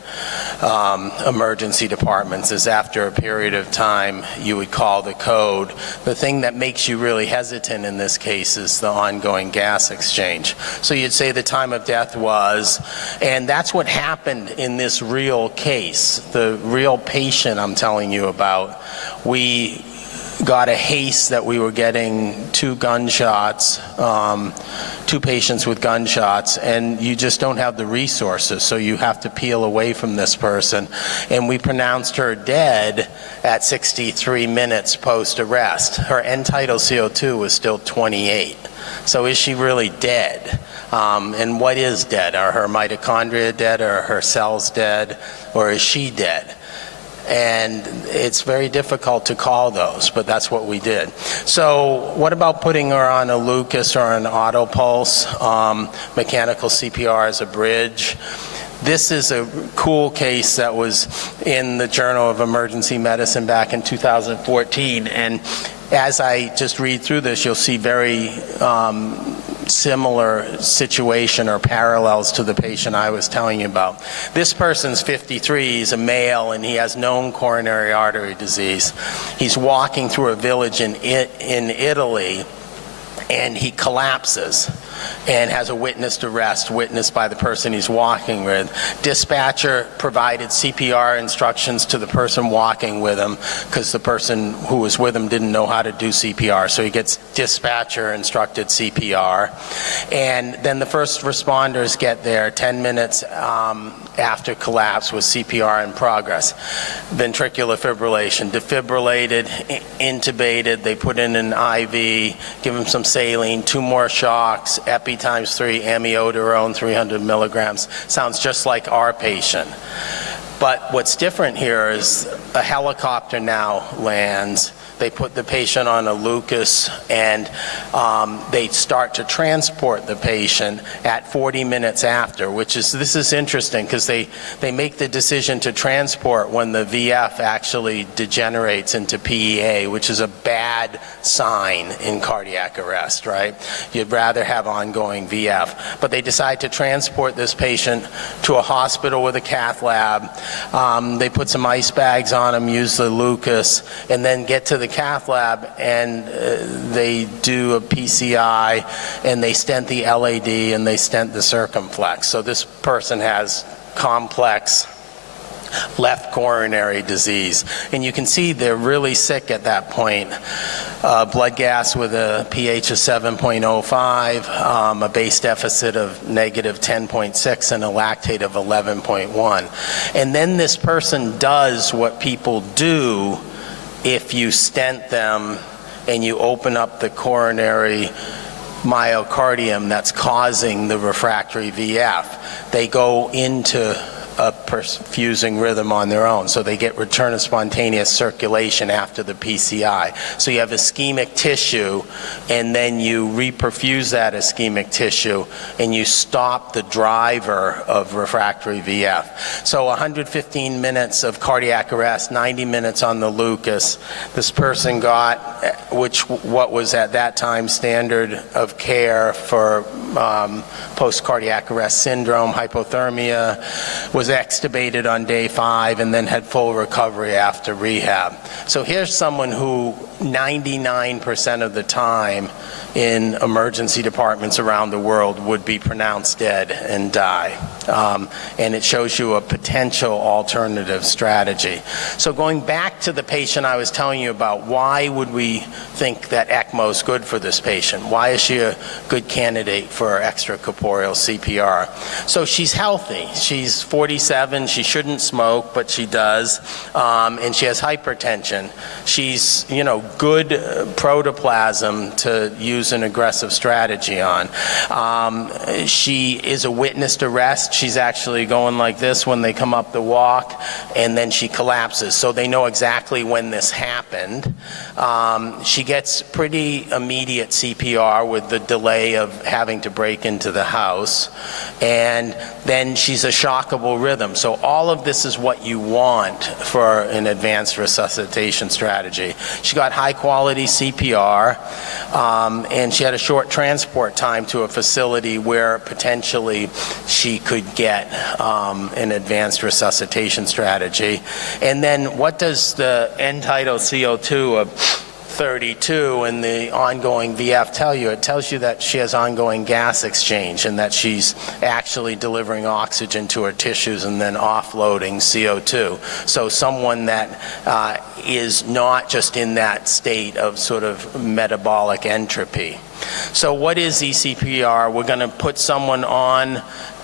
emergency departments, is after a period of time you would call the code. The thing that makes you really hesitant in this case is the ongoing gas exchange. So you'd say the time of death was, and that's what happened in this real case. The real patient I'm telling you about, we got a haste that we were getting 2 gunshots, 2 patients with gunshots, and you just don't have the resources, so you have to peel away from this person. And we pronounced her dead at 63 minutes post-arrest. Her end-tidal CO2 was still 28. So is she really dead? And what is dead? Are her mitochondria dead? Are her cells dead? Or is she dead? And it's very difficult to call those, but that's what we did. So what about putting her on a Lucas or an auto pulse, mechanical CPR as a bridge? This is a cool case that was in the Journal of Emergency Medicine back in 2014, and as I just read through this, you'll see very similar situation or parallels to the patient I was telling you about. This person's 53, he's a male, and he has known coronary artery disease. He's walking through a village in Italy, and he collapses. and has a witnessed arrest witnessed by the person he's walking with. Dispatcher provided CPR instructions to the person walking with him because the person who was with him didn't know how to do CPR, so he gets dispatcher instructed CPR. And then the first responders get there 10 minutes after collapse with CPR in progress. Ventricular fibrillation, defibrillated, intubated, they put in an IV, give him some saline, 2 more shocks, epi times 3, amiodarone 300 milligrams. Sounds just like our patient. But what's different here is a helicopter now lands. They put the patient on a Lucas, and they start to transport the patient at 40 minutes after, this is interesting because they make the decision to transport when the VF actually degenerates into PEA, which is a bad sign in cardiac arrest, right? You'd rather have ongoing VF. But they decide to transport this patient to a hospital with a cath lab. They put some ice bags on him, use the Lucas, and then get to the cath lab, and they do a PCI, and they stent the LAD, and they stent the circumflex. So this person has complex left coronary disease. And you can see they're really sick at that point. Blood gas with a pH of 7.05, a base deficit of negative 10.6, and a lactate of 11.1. And then this person does what people do if you stent them and you open up the coronary myocardium that's causing the refractory VF. They go into a perfusing rhythm on their own, so they get return of spontaneous circulation after the PCI. So you have ischemic tissue, and then you reperfuse that ischemic tissue, and you stop the driver of refractory VF. So 115 minutes of cardiac arrest, 90 minutes on the Lucas. This person got, what was at that time standard of care for post-cardiac arrest syndrome, hypothermia, was extubated on day 5 and then had full recovery after rehab. So here's someone who 99% of the time in emergency departments around the world would be pronounced dead and die. And it shows you a potential alternative strategy. So going back to the patient I was telling you about, why would we think that ECMO is good for this patient? Why is she a good candidate for extracorporeal CPR? So she's healthy. She's 47. She shouldn't smoke, but she does. And she has hypertension. She's, good protoplasm to use an aggressive strategy on. She is a witnessed arrest. She's actually going like this when they come up the walk, and then she collapses. So they know exactly when this happened. She gets pretty immediate CPR with the delay of having to break into the house. And then she's a shockable rhythm. So all of this is what you want for an advanced resuscitation strategy. She got high quality CPR, and she had a short transport time to a facility where potentially she could get an advanced resuscitation strategy. And then what does the end tidal CO2 of 32 and the ongoing VF tell you? It tells you that she has ongoing gas exchange and that she's actually delivering oxygen to her tissues and then offloading CO2. So someone that is not just in that state of sort of metabolic entropy. So what is ECPR? We're going to put someone on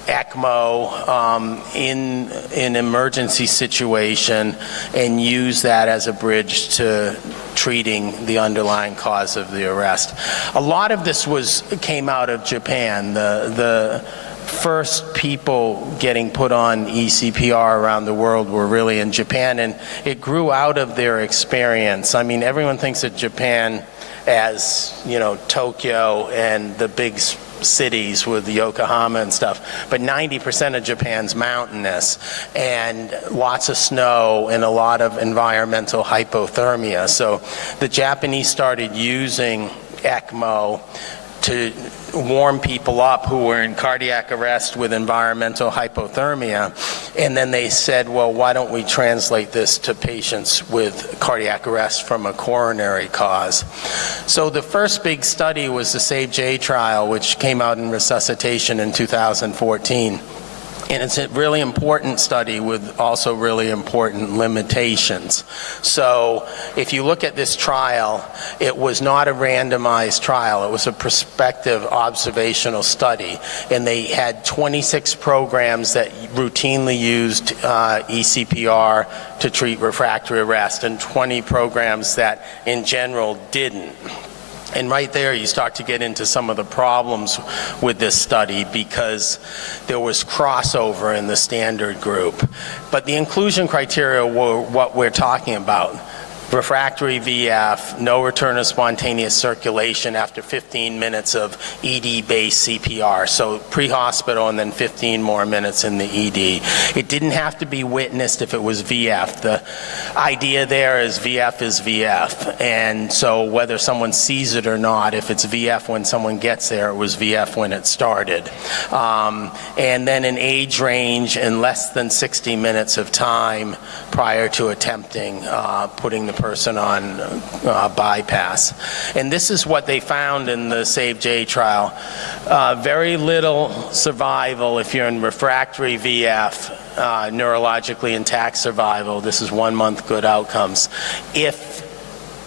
ECMO in an emergency situation and use that as a bridge to treating the underlying cause of the arrest. A lot of this came out of Japan. The first people getting put on ECPR around the world were really in Japan, and it grew out of their experience. I mean, everyone thinks of Japan as, Tokyo and the big cities with Yokohama and stuff, but 90% of Japan's mountainous and lots of snow and a lot of environmental hypothermia. So the Japanese started using ECMO to warm people up who were in cardiac arrest with environmental hypothermia, And then they said, well, why don't we translate this to patients with cardiac arrest from a coronary cause? So the first big study was the SAVE-J trial, which came out in Resuscitation in 2014. And it's a really important study with also really important limitations. So if you look at this trial, it was not a randomized trial. It was a prospective observational study. And they had 26 programs that routinely used ECPR to treat refractory arrest and 20 programs that in general didn't. And right there you start to get into some of the problems with this study because there was crossover in the standard group. But the inclusion criteria were what we're talking about. Refractory VF, no return of spontaneous circulation after 15 minutes of ED-based CPR, so pre-hospital and then 15 more minutes in the ED. It didn't have to be witnessed if it was VF. The idea there is VF, and so whether someone sees it or not, if it's VF when someone gets there, it was VF when it started. And then an age range in less than 60 minutes of time prior to attempting putting the person on bypass. And this is what they found in the SAVE-J trial. Very little survival if you're in refractory VF, neurologically intact survival. This is 1 month good outcomes. If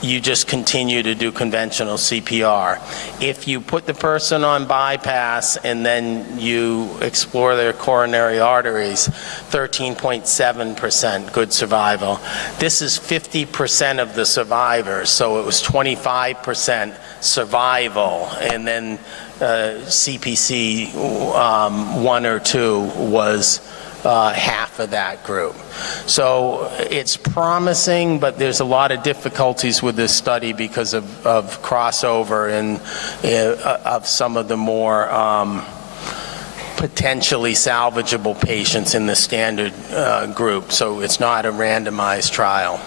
you just continue to do conventional CPR. If you put the person on bypass and then you explore their coronary arteries, 13.7% good survival. This is 50% of the survivors, so it was 25% survival, and then CPC 1 or 2 was half of that group. So it's promising, but there's a lot of difficulties with this study because of crossover and of some of the more potentially salvageable patients in the standard group. So it's not a randomized trial.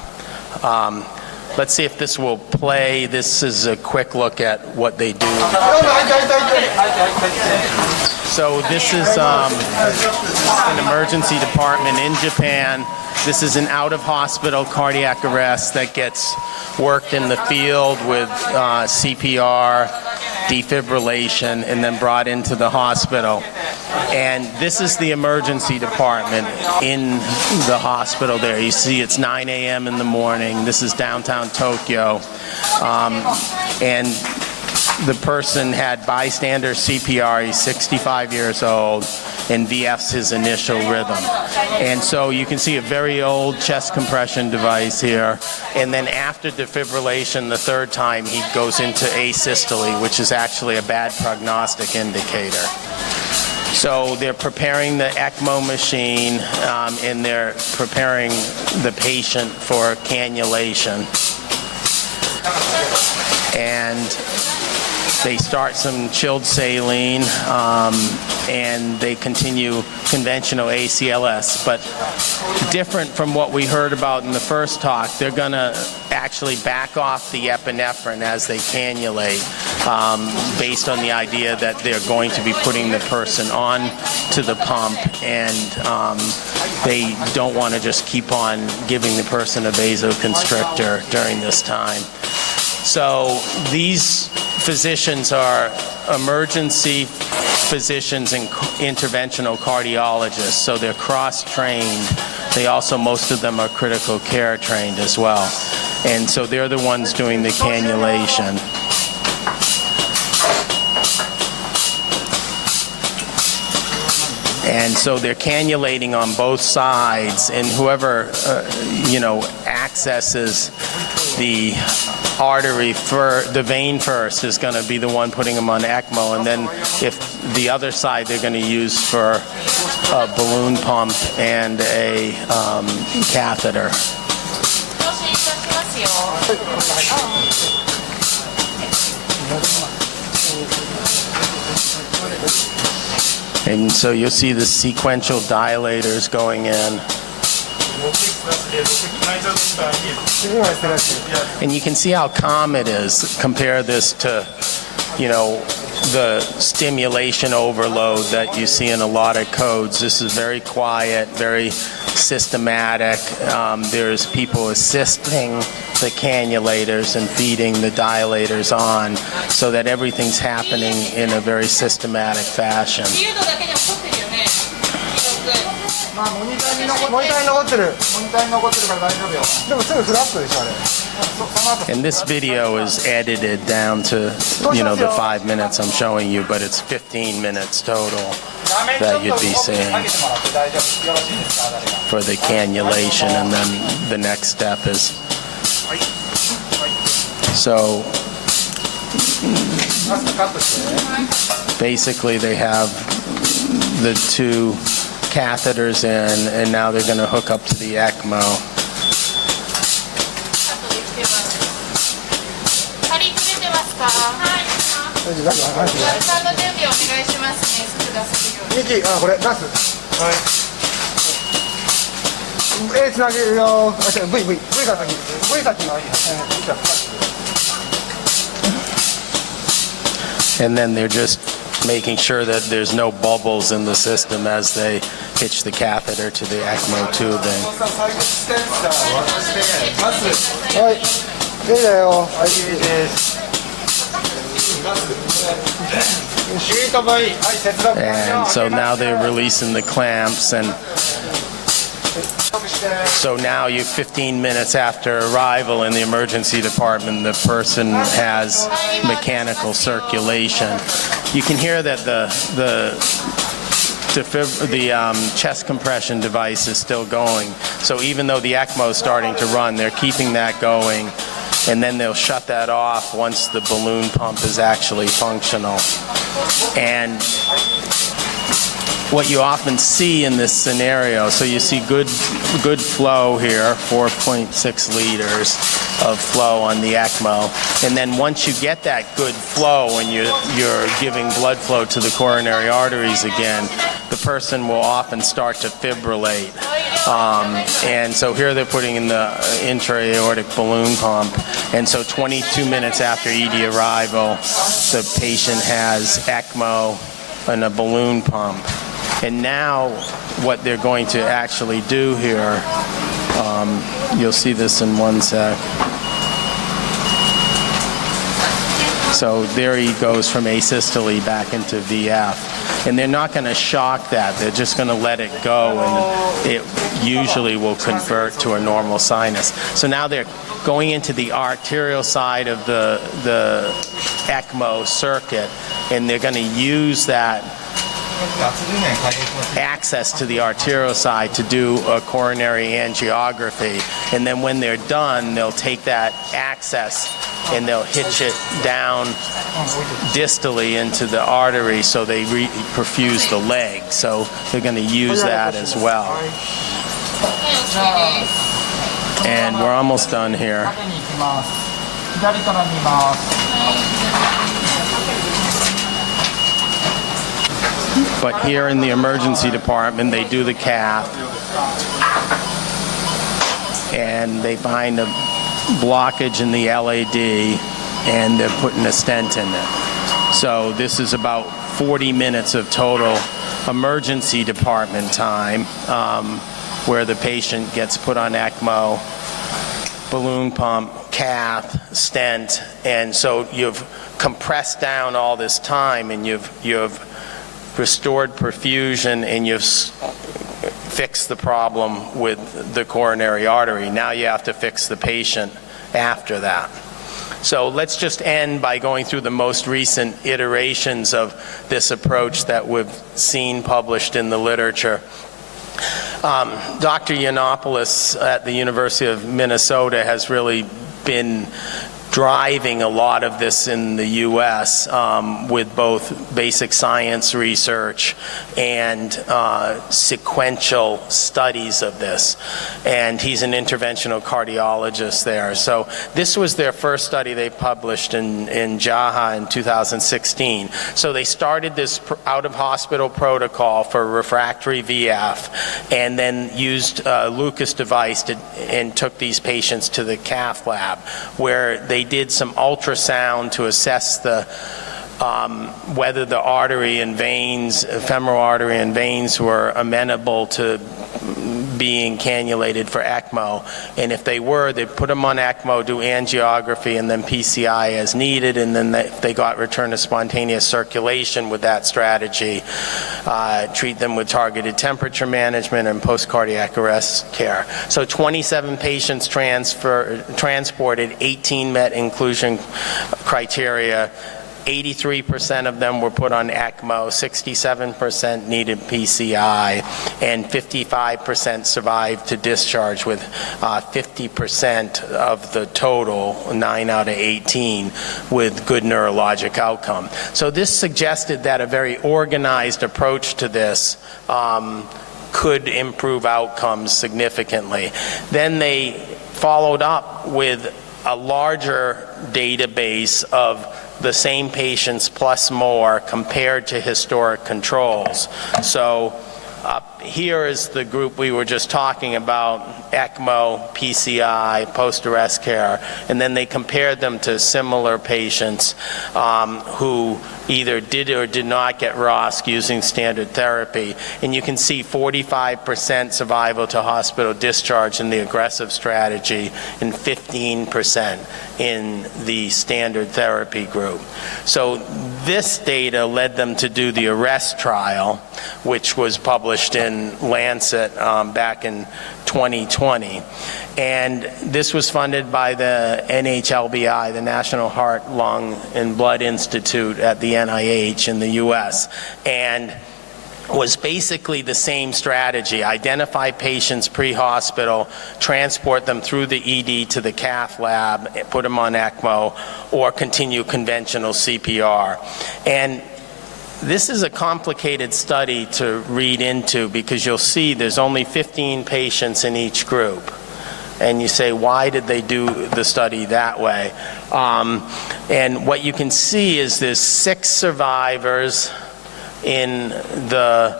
Let's see if this will play. This is a quick look at what they do. So this is an emergency department in Japan. This is an out-of-hospital cardiac arrest that gets worked in the field with CPR, defibrillation, and then brought into the hospital. And this is the emergency department in the hospital there. You see it's 9 a.m. in the morning. This is downtown Tokyo. And the person had bystander CPR. He's 65 years old, and VF's his initial rhythm. And so you can see a very old chest compression device here. And then after defibrillation, the third time, he goes into asystole, which is actually a bad prognostic indicator. So they're preparing the ECMO machine, and they're preparing the patient for cannulation. And they start some chilled saline, and they continue conventional ACLS. But different from what we heard about in the first talk, they're going to actually back off the epinephrine as they cannulate, based on the idea that they're going to be putting the person on to the pump, and they don't want to just keep on giving the person a vasoconstrictor during this time. So these physicians are emergency physicians and interventional cardiologists, so they're cross-trained. They also, most of them are critical care trained as well. And so they're the ones doing the cannulation. And so they're cannulating on both sides, and whoever, accesses the artery the vein first is going to be the one putting them on ECMO, and then if the other side they're going to use for a balloon pump and a catheter. And so you'll see the sequential dilators going in. And you can see how calm it is. Compare this to, the stimulation overload that you see in a lot of codes. This is very quiet, very systematic. There's people assisting the cannulators and feeding the dilators on so that everything's happening in a very systematic fashion. まあモニターに残ってるから大丈夫よ。でもすぐフラットでしょあれ。その後。 And this video is edited down to, the 5 minutes I'm showing you, but it's 15 minutes total that you'd be seeing for the cannulation, and then the next step is. So basically they have the two catheters in, and now they're going to hook up to the ECMO. And then they're just making sure that there's no bubbles in the system as they hitch the catheter to the ECMO tubing. And so now they're releasing the clamps, and so now you 15 minutes after arrival in the emergency department, the person has mechanical circulation. You can hear that the chest compression device is still going. So even though the ECMO is starting to run, they're keeping that going, and then they'll shut that off once the balloon pump is actually functional. And what you often see in this scenario, so you see good flow here, 4.6 liters of flow on the ECMO, and then once you get that good flow and you're giving blood flow to the coronary arteries again, the person will often start to fibrillate. And so here they're putting in the intra-aortic balloon pump, and so 22 minutes after ED arrival, the patient has ECMO and a balloon pump. And now what they're going to actually do here, you'll see this in one sec. So there he goes from asystole back into VF. And they're not going to shock that. They're just going to let it go, and it usually will convert to a normal sinus. So now they're going into the arterial side of the ECMO circuit, and they're going to use that access to the arterial side to do a coronary angiography. And then when they're done, they'll take that access and they'll hitch it down distally into the artery so they perfuse the leg. So they're going to use that as well. And we're almost done here. But here in the emergency department, they do the cath, and they find a blockage in the LAD, and they're putting a stent in it. So this is about 40 minutes of total emergency department time, where the patient gets put on ECMO, balloon pump, cath, stent, and so you've compressed down all this time, and you've restored perfusion, and you've fixed the problem with the coronary artery. Now you have to fix the patient after that. So let's just end by going through the most recent iterations of this approach that we've seen published in the literature. Dr. Yiannopoulos at the University of Minnesota has really been driving a lot of this in the U.S. With both basic science research and sequential studies of this. And he's an interventional cardiologist there. So this was their first study they published in JAHA in 2016. So they started this out-of-hospital protocol for refractory VF, and then used a Lucas device and took these patients to the cath lab, where they did some ultrasound to assess the whether the artery and veins, femoral artery and veins were amenable to being cannulated for ECMO. And if they were, they'd put them on ECMO, do angiography, and then PCI as needed. And then if they got return to spontaneous circulation with that strategy, treat them with targeted temperature management and post-cardiac arrest care. So 27 patients transported, 18 met inclusion criteria. 83% of them were put on ECMO, 67% needed PCI, and 55% survived to discharge, with 50% of the total, 9 out of 18, with good neurologic outcome. So this suggested that a very organized approach to this could improve outcomes significantly. Then they followed up with a larger database of the same patients plus more compared to historic controls. So here is the group we were just talking about, ECMO, PCI, post-arrest care, and then they compared them to similar patients who either did or did not get ROSC using standard therapy. And you can see 45% survival to hospital discharge in the aggressive strategy and 15% in the standard therapy group. So this data led them to do the ARREST trial, which was published in Lancet back in 2020. And this was funded by the NHLBI, the National Heart, Lung, and Blood Institute at the NIH in the US, and was basically the same strategy: identify patients pre-hospital, transport them through the ED to the cath lab, put them on ECMO, or continue conventional CPR. And this is a complicated study to read into, because you'll see there's only 15 patients in each group. And you say, why did they do the study that way? And what you can see is there's 6 survivors in the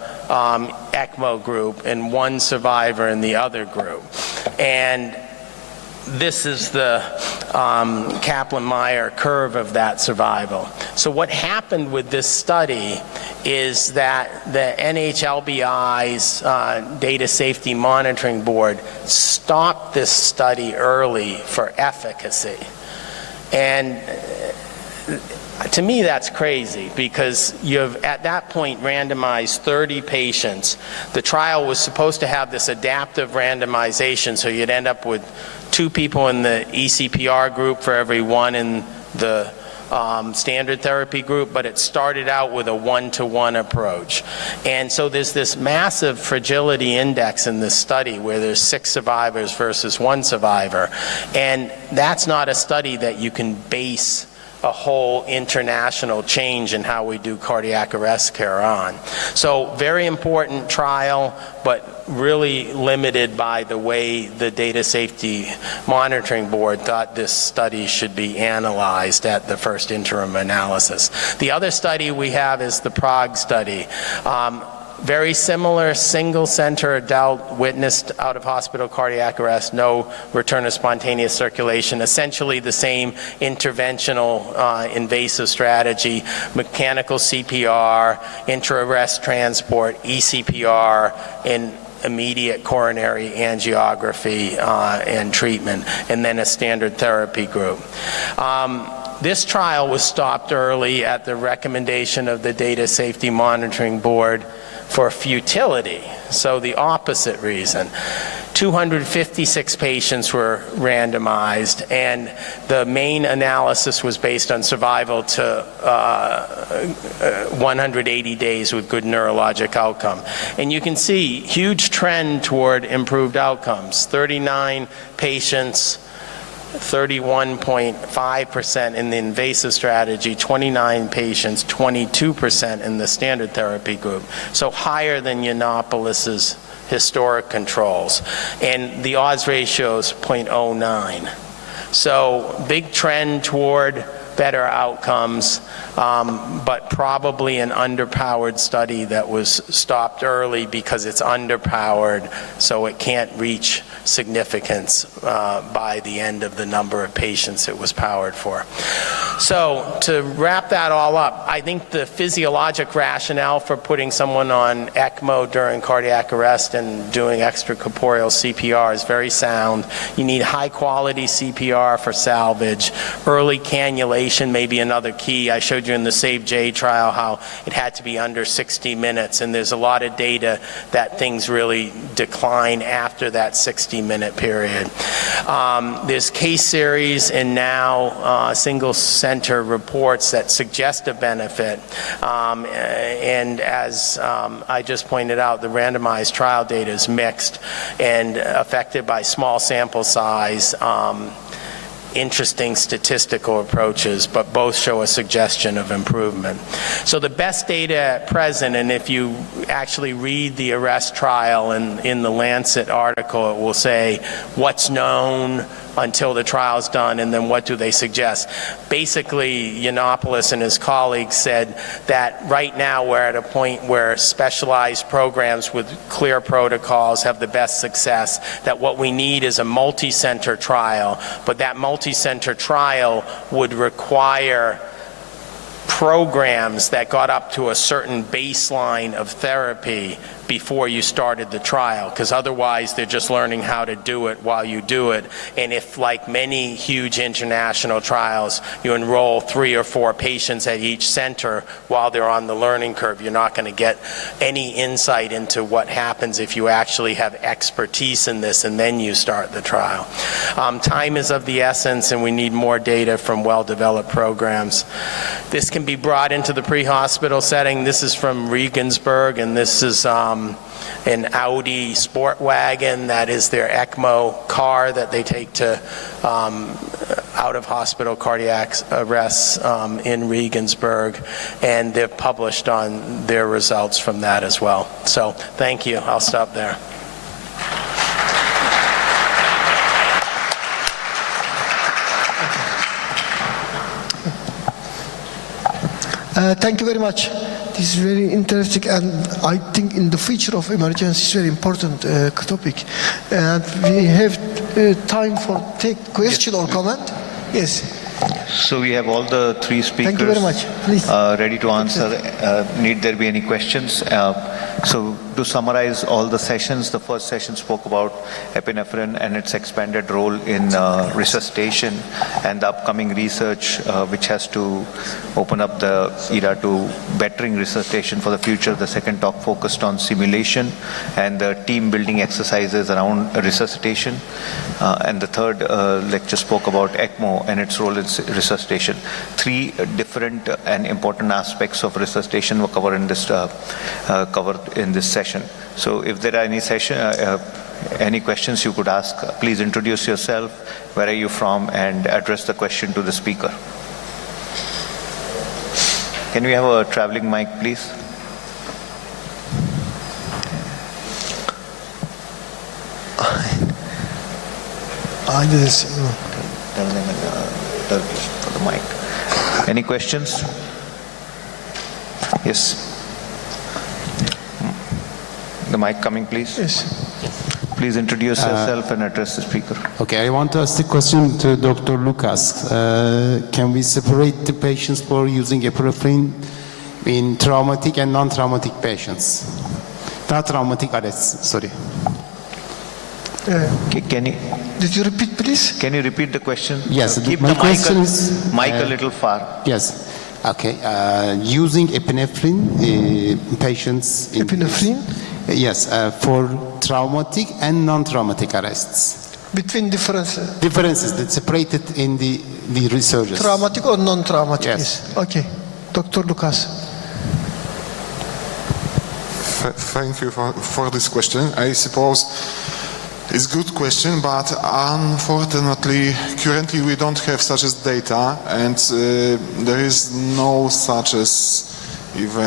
ECMO group and 1 survivor in the other group. And this is the Kaplan-Meier curve of that survival. So what happened with this study is that the NHLBI's Data Safety Monitoring Board stopped this study early for efficacy. And to me, that's crazy, because you've at that point randomized 30 patients. The trial was supposed to have this adaptive randomization, so you'd end up with 2 people in the ECPR group for every 1 in the standard therapy group, but it started out with a 1-to-1 approach. And so there's this massive fragility index in this study where there's 6 survivors versus 1 survivor. And that's not a study that you can base a whole international change in how we do cardiac arrest care on. So very important trial, but really limited by the way the Data Safety Monitoring Board thought this study should be analyzed at the first interim analysis. The other study we have is the Prague study. Very similar, single center adult witnessed out of hospital cardiac arrest, no return of spontaneous circulation, essentially the same interventional invasive strategy: mechanical CPR, intra-arrest transport, ECPR, and immediate coronary angiography and treatment, and then a standard therapy group. This trial was stopped early at the recommendation of the Data Safety Monitoring Board for futility, so the opposite reason. 256 patients were randomized, and the main analysis was based on survival to 180 days with good neurologic outcome. And you can see huge trend toward improved outcomes. 39 patients, 31.5% in the invasive strategy, 29 patients, 22% in the standard therapy group. So higher than Yiannopoulos' historic controls. And the odds ratio is 0.09. So big trend toward better outcomes, but probably an underpowered study that was stopped early because it's underpowered, so it can't reach significance by the end of the number of patients it was powered for. So to wrap that all up, I think the physiologic rationale for putting someone on ECMO during cardiac arrest and doing extracorporeal CPR is very sound. You need high quality CPR for salvage. Early cannulation may be another key. I showed you in the SAVE-J trial how it had to be under 60 minutes, and there's a lot of data that things really decline after that 60-minute period. There's case series and now single center reports that suggest a benefit, and as I just pointed out, the randomized trial data is mixed and affected by small sample size, interesting statistical approaches, but both show a suggestion of improvement. So the best data at present, and if you actually read the arrest trial in the Lancet article, it will say what's known until the trial's done, and then what do they suggest. Basically, Yiannopoulos and his colleagues said that right now we're at a point where specialized programs with clear protocols have the best success, that what we need is a multi-center trial, but that multi-center trial would require programs that got up to a certain baseline of therapy before you started the trial, because otherwise they're just learning how to do it while you do it. And if, like many huge international trials, you enroll 3 or 4 patients at each center while they're on the learning curve, you're not going to get any insight into what happens if you actually have expertise in this and then you start the trial. Time is of the essence, and we need more data from well-developed programs. This can be brought into the pre-hospital setting. This is from Regensburg, and this is an Audi sport wagon. That is their ECMO car that they take to out-of-hospital cardiac arrests in Regensburg, and they've published on their results from that as well. So thank you. I'll stop there. Thank you very much. This is very interesting, and I think in the future of emergency is very important topic. And we have time for take question or comment. Yes. So we have all the 3 speakers. Thank you very much. Please. Ready to answer. Need there be any questions? So to summarize all the sessions, the first session spoke about epinephrine and its expanded role in resuscitation and the upcoming research which has to open up the era to bettering resuscitation for the future. The second talk focused on simulation and the team building exercises around resuscitation. And the third lecture spoke about ECMO and its role in resuscitation. 3 different and important aspects of resuscitation were covered in this session. So if there are any questions you could ask, please introduce yourself, where are you from, and address the question to the speaker. Can we have a traveling mic, please? I didn't see. No. Tell them in Turkish for the mic. Any questions? Yes. The mic coming, please. Yes. Please introduce yourself and address the speaker. Okay, I want to ask the question to Dr. Lucas. Can we separate the patients for using epinephrine in traumatic and non-traumatic patients? Not traumatic arrests, sorry. Did you repeat, please? Can you repeat the question? Yes, Keep my the question is... mic a little far. Yes. Okay. Using epinephrine patients... Epinephrine? Yes, for traumatic and non-traumatic arrests. Between differences? Differences that separated in the researches. Traumatic or non-traumatic? Yes. Okay. Dr. Lucas. Thank you for this question. I suppose it's a good question, but unfortunately, currently we don't have such as data, and there is no such as even